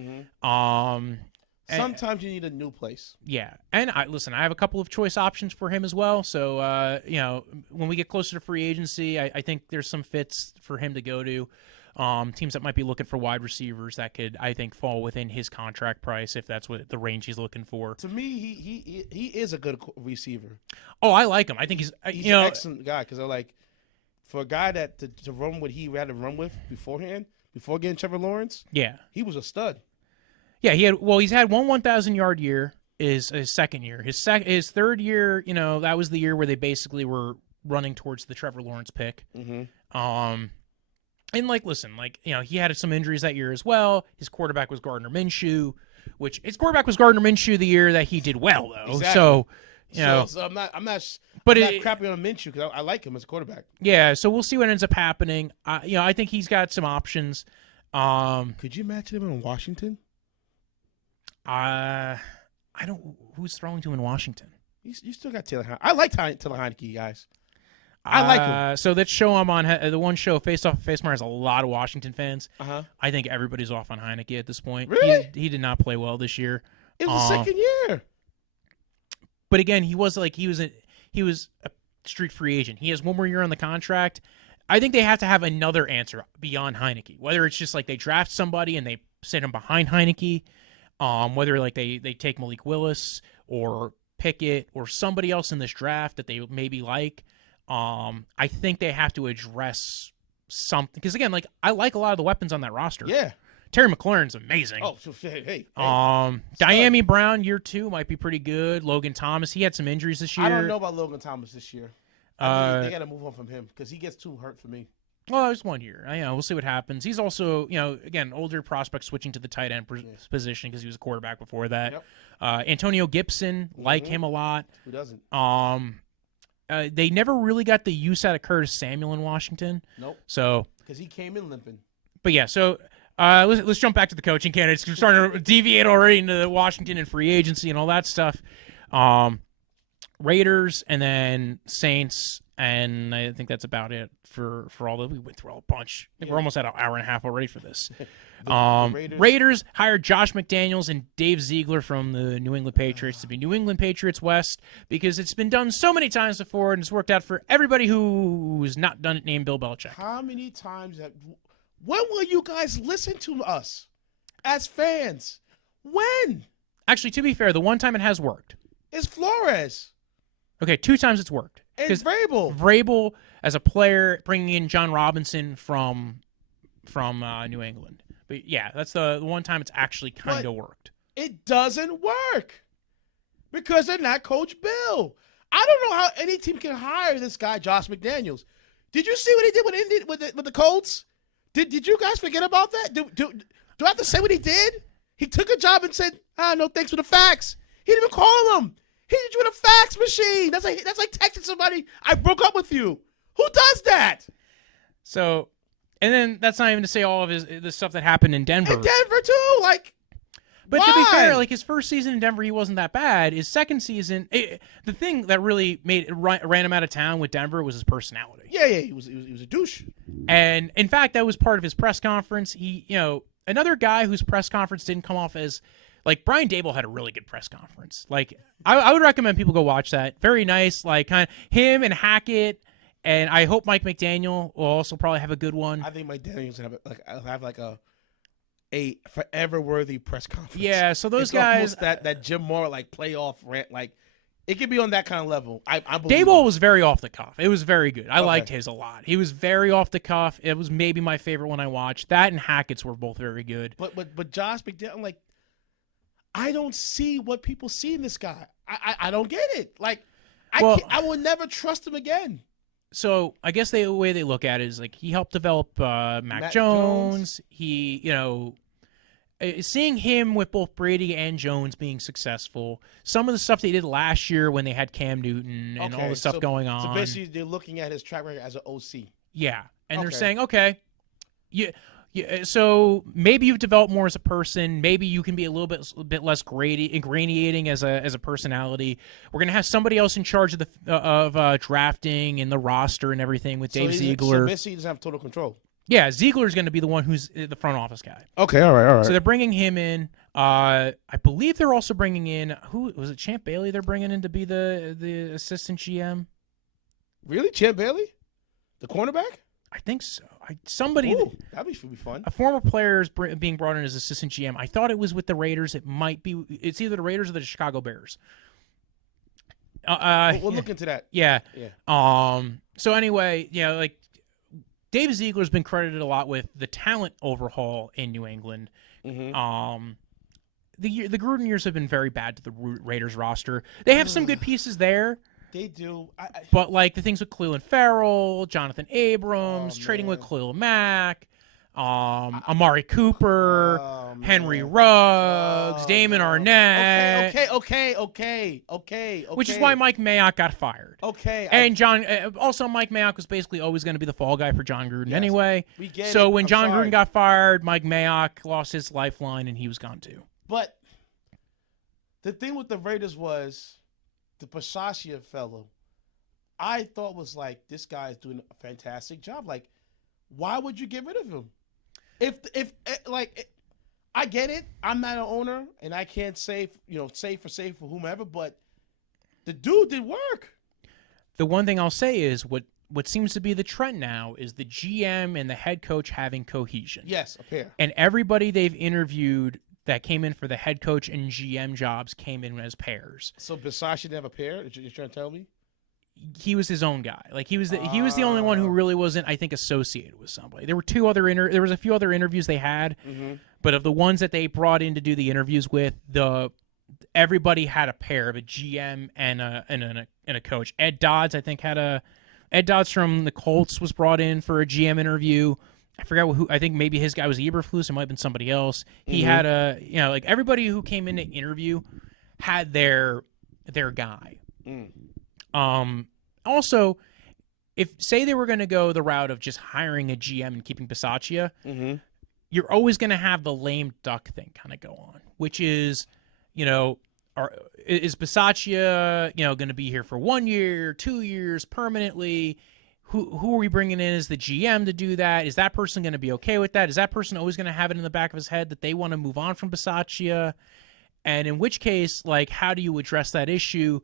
Sometimes you need a new place. Yeah, and I have a couple of choice options for him as well. So when we get closer to free agency, I think there's some fits for him to go to. teams that might be looking for wide receivers that could, I think, fall within his contract price if that's what the range he's looking for. To me, he is a good receiver. Oh, I like him. I think he's an excellent guy because I like for a guy that to run what he had to run with beforehand, before getting Trevor Lawrence. Yeah, he was a stud. Yeah, he's had one 1,000-yard year. Is his second year. His third year, that was the year where they basically were running towards the Trevor Lawrence pick. Mm-hmm. And listen, he had some injuries that year as well. His quarterback was Gardner Minshew, the year that he did well though. Exactly. So, so I'm not but not crapping on Minshew because I like him as a quarterback. Yeah, so we'll see what ends up happening. I think he's got some options. Could you imagine him in Washington? I don't. Who's throwing to him in Washington? You still got Taylor Heineke. I like Taylor Heineke, guys. I like him. So that show I'm on, the one show, Face Off of Face Mar, has a lot of Washington fans. I think everybody's off on Heineke at this point. Really? He did not play well this year. It was the second year. But again, he was a street free agent. He has one more year on the contract. I think they have to have another answer beyond Heineke. Whether it's just they draft somebody and they sit him behind Heineke. Whether they take Malik Willis or Pickett or somebody else in this draft that they maybe like, I think they have to address something. Because again, I like a lot of the weapons on that roster. Yeah, Terry McLaurin's amazing. Oh, hey. Diami Brown year 2 might be pretty good. Logan Thomas, he had some injuries this year. I don't know about Logan Thomas this year. They got to move on from him because he gets too hurt for me. Well, it's 1 year. We'll see what happens. He's also, again, older prospect switching to the tight end position because he was a quarterback before that. Yep. Antonio Gibson, like him a lot. Who doesn't? They never really got the use out of Curtis Samuel in Washington. Nope. So because he came in limping. But yeah, so let's jump back to the coaching candidates. We're starting to deviate already into Washington and free agency and all that stuff. Raiders and then Saints, and I think that's about it for all that. We went through a bunch. I think we're almost at an hour and a half already for this. The Raiders hired Josh McDaniels and DaveZiegler from the New England Patriots to be New England Patriots West because it's been done so many times before and it's worked out for everybody who's not done it named Bill Belichick. How many times when will you guys listen to us as fans? When? Actually, to be fair, the one time it has worked. It's Flores. Okay, 2 times it's worked. And Vrabel. Vrabel as a player, bringing in John Robinson from New England. But yeah, that's the one time it's actually kind of worked. It doesn't work because they're not Coach Bill. I don't know how any team can hire this guy, Josh McDaniels. Did you see what he did with the Colts? Did you guys forget about that? Do I have to say what he did? He took a job and said, no, thanks for the facts. He didn't even call him. He did you with a fax machine. That's like texting somebody, I broke up with you. Who does that? So, and then that's not even to say all of the stuff that happened in Denver. In Denver, too. But why? to be fair, his first season in Denver, he wasn't that bad. His second season, the thing that really ran him out of town with Denver was his personality. Yeah, he was a douche. And in fact, that was part of his press conference. He, another guy whose press conference didn't come off as Brian Daboll had a really good press conference. I would recommend people go watch that. Very nice, kind of him and Hackett, and I hope Mike McDaniel will also probably have a good one. I think McDaniel's gonna have a forever worthy press conference. Yeah, so those it's guys that Jim Moore playoff rant, it could be on that kind of level. I Daboll was very off the cuff. It was very good. I liked his a lot. He was very off the cuff. It was maybe my favorite one I watched. That and Hackett's were both very good. But Josh McDaniel, I don't see what people see in this guy. I don't get it. I will never trust him again. So I guess the way they look at it is he helped develop Mac Jones. He, seeing him with both Brady and Jones being successful. Some of the stuff they did last year when they had Cam Newton and all the stuff going on. So basically, they're looking at his track record as an OC. Yeah, and they're saying, okay, yeah, so maybe you've developed more as a person. Maybe you can be a little bit less ingratiating as a personality. We're gonna have somebody else in charge of drafting and the roster and everything with DaveZiegler. So basically, he doesn't have total control. Yeah, Ziegler's going to be the one who's the front office guy. Okay, all right. So they're bringing him in. I believe they're also bringing in who was it? Champ Bailey. They're bringing in to be the assistant GM. Really, Champ Bailey, the cornerback? I think so. Somebody, Ooh, should be fun. a former player is being brought in as assistant GM. I thought it was with the Raiders. It might be. It's either the Raiders or the Chicago Bears. We'll look into that. Yeah. Yeah. So anyway, like DaveZiegler's been credited a lot with the talent overhaul in New England. Mm-hmm. The Gruden years have been very bad to the Raiders roster. They have some good pieces there. They do. But like the things with Clelin Ferrell, Jonathan Abrams, trading with Khalil Mack, Amari Cooper, Henry Ruggs, Damon Arnett. Okay. Which is why Mike Mayock got fired. Okay. And also Mike Mayock was basically always going to be the fall guy for John Gruden anyway. We get so it. when I'm John sorry. Gruden got fired, Mike Mayock lost his lifeline and he was gone too. But the thing with the Raiders was the Bisaccia fellow. I thought was like, this guy is doing a fantastic job. Like, why would you get rid of him? If I get it. I'm not an owner, and I can't say for whomever. But the dude did work. The one thing I'll say is what seems to be the trend now is the GM and the head coach having cohesion. Yes, a pair. And everybody they've interviewed that came in for the head coach and GM jobs came in as pairs. So Bisaccia didn't have a pair? You're trying to tell me? He was his own guy. Like he was the only one who really wasn't, I think, associated with somebody. There were there was a few other interviews they had, but of the ones that they brought in to do the interviews with, everybody had a pair of a GM and a coach. Ed Dodds, I think, Ed Dodds from the Colts was brought in for a GM interview. I forgot who. I think maybe his guy was Eberflus. It might have been somebody else. He had like everybody who came in to interview had their guy. Also, if say they were going to go the route of just hiring a GM and keeping Bisaccia, you're always going to have the lame duck thing kind of go on, which is, is Bisaccia, going to be here for 1 year, 2 years, permanently? Who are we bringing in as the GM to do that? Is that person going to be okay with that? Is that person always going to have it in the back of his head that they want to move on from Bisaccia? And in which case, like, how do you address that issue?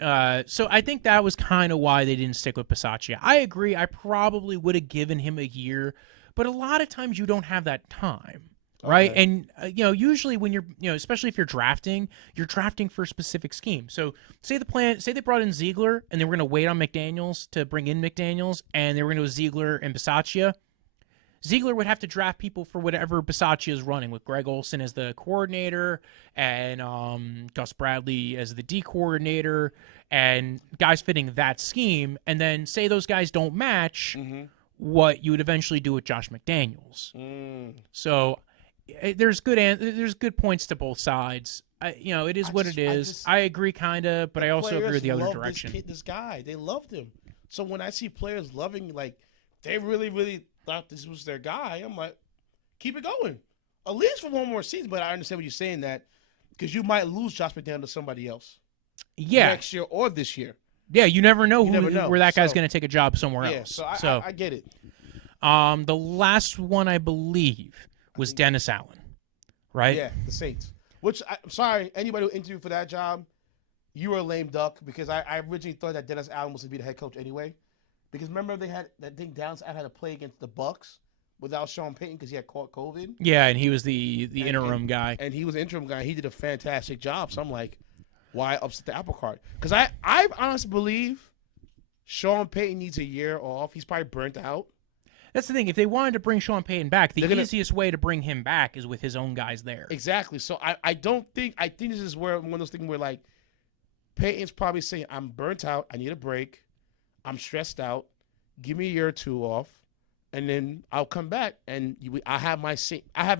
So I think that was kind of why they didn't stick with Bisaccia. I agree. I probably would have given him a year, but a lot of times you don't have that time, right? Okay. And usually when you're, especially if you're drafting for a specific scheme. So say they brought in Ziegler and they were going to wait on Mcdaniels to bring in Mcdaniels, and they were going to go Ziegler and Bisaccia. Ziegler would have to draft people for whatever Bisaccia is running, with Greg Olson as the coordinator and Gus Bradley as the D coordinator, and guys fitting that scheme. And then say those guys don't match what you would eventually do with Josh McDaniels. So there's good points to both sides. It is what it is. I agree, kind of, but I also agree with the other direction. This guy, they loved him. So when I see players loving, like, they really, really thought this was their guy, I'm like, keep it going. At least for one more season. But I understand what you're saying, that because you might lose Josh McDaniels to somebody else. Yeah. Next year or this year. Yeah, you never know where that guy's going to take a job somewhere else. So I get it. The last one, I believe, was Dennis Allen, right? Yeah, the Saints. Which, I'm sorry, anybody who interviewed for that job, you were a lame duck, because I originally thought that Dennis Allen was going to be the head coach anyway. Because remember they had that thing down, I had to play against the Bucks without Sean Payton because he had caught COVID. Yeah, and he was the interim guy. And he was the interim guy. He did a fantastic job. So I'm like, why upset the apple cart? Because I honestly believe Sean Payton needs a year off. He's probably burnt out. That's the thing. If they wanted to bring Sean Payton back, the easiest way to bring him back is with his own guys there. Exactly. So I think this is where one of those things where, like, Payton's probably saying, I'm burnt out. I need a break. I'm stressed out. Give me a year or two off, and then I'll come back, and I have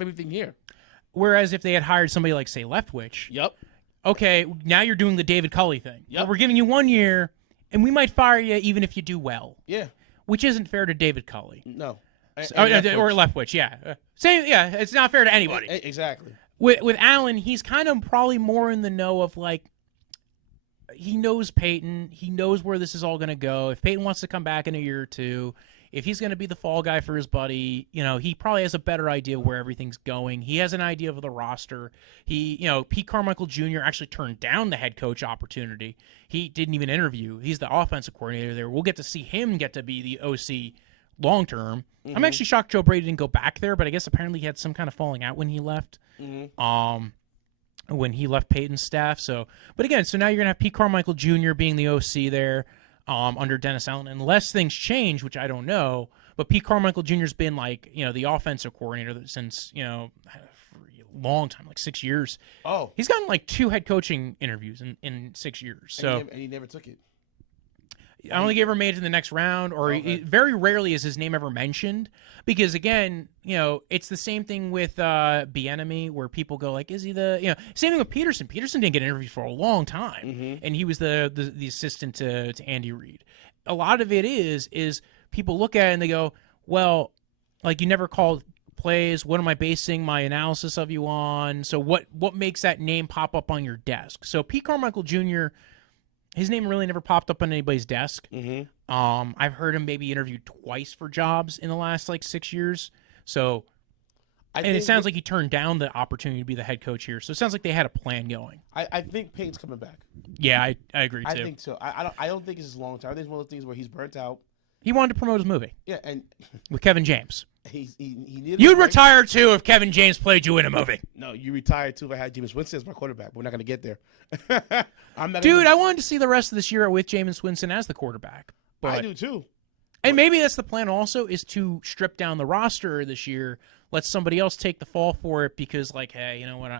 everything here. Whereas if they had hired somebody like, say, Leftwich, Yep. Okay, now you're doing the David Culley thing. Yep. We're giving you 1 year, and we might fire you even if you do well. Yeah. Which isn't fair to David Culley. No. Or Leftwich, yeah. Same, yeah, it's not fair to anybody. Exactly. With Allen, he's kind of probably more in the know of, like, he knows Peyton. He knows where this is all going to go. If Peyton wants to come back in a year or two, if he's going to be the fall guy for his buddy, he probably has a better idea where everything's going. He has an idea of the roster. Pete Carmichael Jr. actually turned down the head coach opportunity. He didn't even interview. He's the offensive coordinator there. We'll get to see him get to be the OC long term. I'm actually shocked Joe Brady didn't go back there, but I guess apparently he had some kind of falling out when he left. When he left Peyton's staff. So, but again, so now you're gonna have Pete Carmichael Jr. being the OC there under Dennis Allen, unless things change, which I don't know. But Pete Carmichael Jr.'s been like the offensive coordinator since for a long time, like 6 years. Oh, he's gotten like 2 head coaching interviews in 6 years. So and he never took it. I don't think he ever made it to the next round, or very rarely is his name ever mentioned. Because again, it's the same thing with Bieniemy, where people go like, "Is he the?" Same thing with Pederson. Pederson didn't get interviewed for a long time, and he was the assistant to Andy Reid. A lot of it is people look at it and they go, "Well, like you never called plays. What am I basing my analysis of you on? So what makes that name pop up on your desk?" So Pete Carmichael Jr. His name really never popped up on anybody's desk. I've heard him maybe interviewed twice for jobs in the last like 6 years. So, it sounds like he turned down the opportunity to be the head coach here. So it sounds like they had a plan going. I think Payton's coming back. Yeah, I agree too. I think so. I don't think it's long term. I think it's one of those things where he's burnt out. He wanted to promote his movie. Yeah, and with Kevin James. He needed. You'd retire too if Kevin James played you in a movie. No, you retired too if I had Jameis Winston as my quarterback. But we're not going to get there. I wanted to see the rest of this year with Jameis Winston as the quarterback. But, I do too. And maybe that's the plan also, is to strip down the roster this year, let somebody else take the fall for it, because like, hey, you know what,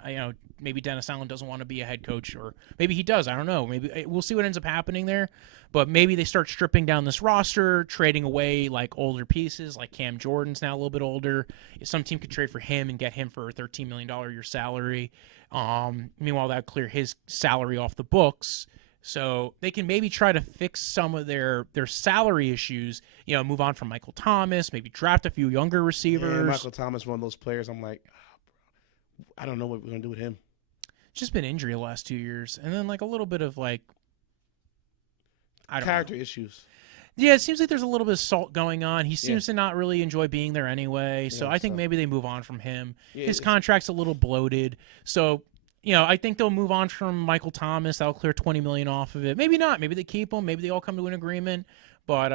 maybe Dennis Allen doesn't want to be a head coach, or maybe he does. I don't know. Maybe we'll see what ends up happening there. But maybe they start stripping down this roster, trading away like older pieces, like Cam Jordan's now a little bit older. Some team could trade for him and get him for a $13 million a year salary. Meanwhile, that would clear his salary off the books. So they can maybe try to fix some of their salary issues, move on from Michael Thomas, maybe draft a few younger receivers. Yeah, Michael Thomas, one of those players, I'm like, I don't know what we're going to do with him. It's just been injury the last 2 years. And then like a little bit of like, character issues. Yeah, it seems like there's a little bit of salt going on. He seems to not really enjoy being there anyway. So I think maybe they move on from him. Yeah, his contract's a little bloated. So, I think they'll move on from Michael Thomas. That'll clear $20 million off of it. Maybe not. Maybe they keep him. Maybe they all come to an agreement. But,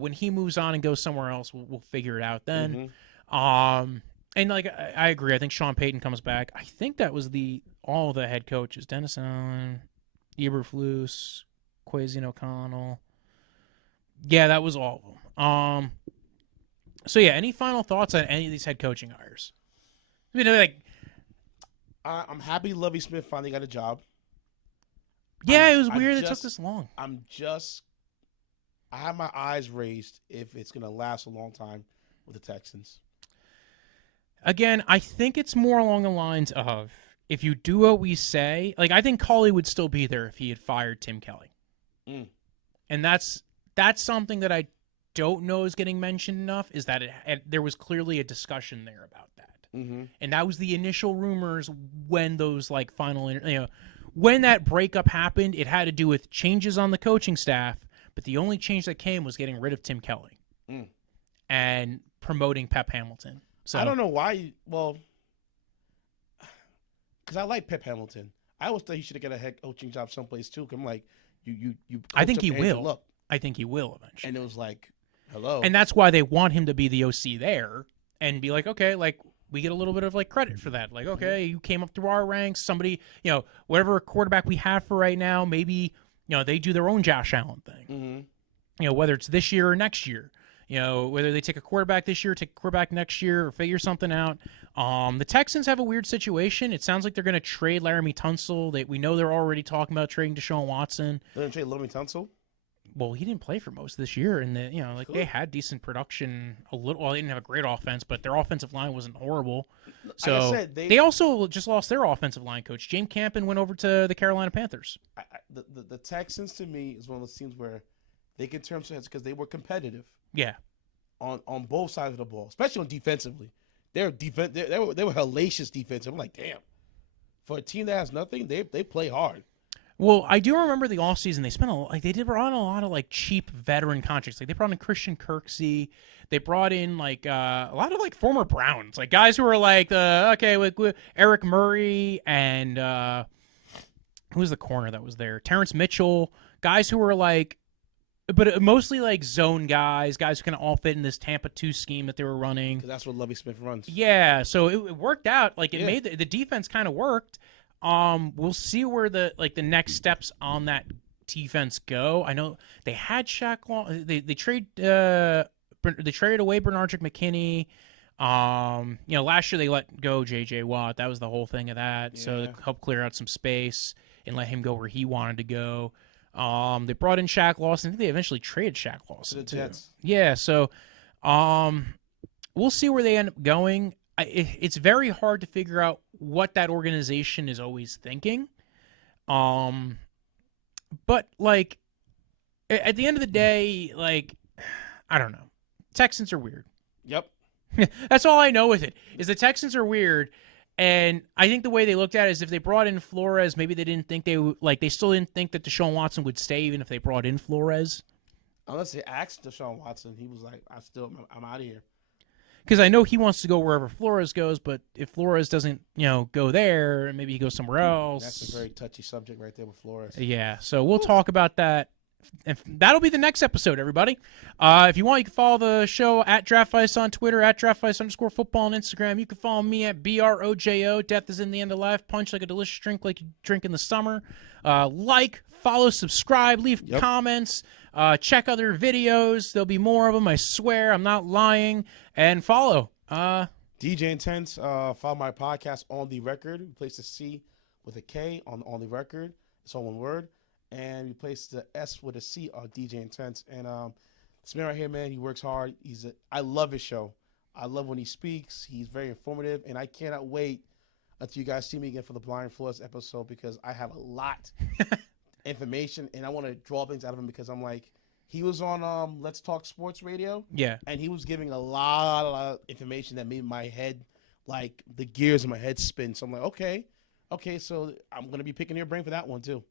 when he moves on and goes somewhere else, we'll figure it out then. And, like, I agree. I think Sean Payton comes back. I think that was all the head coaches. Dennis Allen, Eberflus, Kwesi and O'Connell. Yeah, that was all of them. So, yeah, any final thoughts on any of these head coaching hires? I'm happy Lovie Smith finally got a job. Yeah, it was weird it took this long. I have my eyes raised if it's going to last a long time with the Texans. Again, I think it's more along the lines of, if you do what we say, like I think Culley would still be there if he had fired Tim Kelly. And that's something that I don't know is getting mentioned enough, is that there was clearly a discussion there about that. And that was the initial rumors when those like final, when that breakup happened. It had to do with changes on the coaching staff, but the only change that came was getting rid of Tim Kelly and promoting Pep Hamilton. So I don't know why. Well, because I like Pep Hamilton. I always thought he should have got a head coaching job someplace too. Cause I'm like, you. I think he will. I think he will eventually. And it was like, hello. And that's why they want him to be the OC there and be like, okay, like we get a little bit of like credit for that. Like, okay, you came up through our ranks. Somebody, whatever quarterback we have for right now, maybe, they do their own Josh Allen thing. Whether it's this year or next year. Whether they take a quarterback this year, take a quarterback next year, or figure something out. The Texans have a weird situation. It sounds like they're going to trade Laramie Tunsil. We know they're already talking about trading Deshaun Watson. They're going to trade Laramie Tunsil? Well, he didn't play for most of this year, and they had decent production a little. Well, they didn't have a great offense, but their offensive line wasn't horrible. So like I said, they also just lost their offensive line coach. James Campen went over to the Carolina Panthers. The Texans, to me, is one of those teams where they can turn some heads because they were competitive. Yeah, on both sides of the ball, especially on defensively. They were hellacious defensive. I'm like, damn. For a team that has nothing, they play hard. Well, I do remember the offseason, they brought in a lot of like cheap veteran contracts. Like they brought in Christian Kirksey. They brought in like a lot of like former Browns, like guys who were like with Eric Murray and who's the corner that was there? Terrence Mitchell, guys who were like but mostly like zone guys who can all fit in this Tampa 2 scheme that they were running. Because that's what Lovie Smith runs. Yeah, so it worked out. Like, it Yeah. made the defense kind of worked. We'll see where the next steps on that defense go. I know they had Shaq Long. They traded away Bernardrick McKinney. Last year they let go J.J. Watt. That was the whole thing of that. So Yeah. it helped clear out some space and let him go where he wanted to go. They brought in Shaq Lawson. I think they eventually traded Shaq Lawson To the too. Jets. Yeah, so we'll see where they end up going. It's very hard to figure out what that organization is always thinking. But like at the end of the day, like I don't know. Texans are weird. Yep. That's all I know with it. Is the Texans are weird. And I think the way they looked at it is if they brought in Flores, maybe they didn't think they still didn't think that Deshaun Watson would stay even if they brought in Flores. Unless they asked Deshaun Watson, he was like, I'm out of here. Because I know he wants to go wherever Flores goes, but if Flores doesn't, go there, maybe he goes somewhere else. That's a very touchy subject right there with Flores. Yeah, so we'll talk about that. And that'll be the next episode, everybody. If you want, you can follow the show at Draftvice on Twitter, at Draftvice_football on Instagram. You can follow me at BROJO. Death is in the end of life. Punch like a delicious drink like you drink in the summer. Follow, subscribe, leave comments. Check other videos. There'll be more of them, I swear. I'm not lying. And follow. DJ Intence, follow my podcast On The Record. Replace the C with a K on The Record. It's all one word. And replace the S with a C on DJ Intence. And this man right here, man, he works hard. I love his show. I love when he speaks. He's very informative. And I cannot wait until you guys see me again for the Blind Flores episode because I have a lot information. And I want to draw things out of him because I'm like, he was on Let's Talk Sports Radio. Yeah. And he was giving a lot of information that made my head, like the gears in my head spin. So I'm like, okay, so I'm going to be picking your brain for that one too.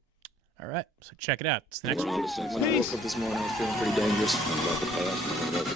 All right, so check it out. It's the next one. When I woke up this morning, I was feeling pretty dangerous. I'm about to pass.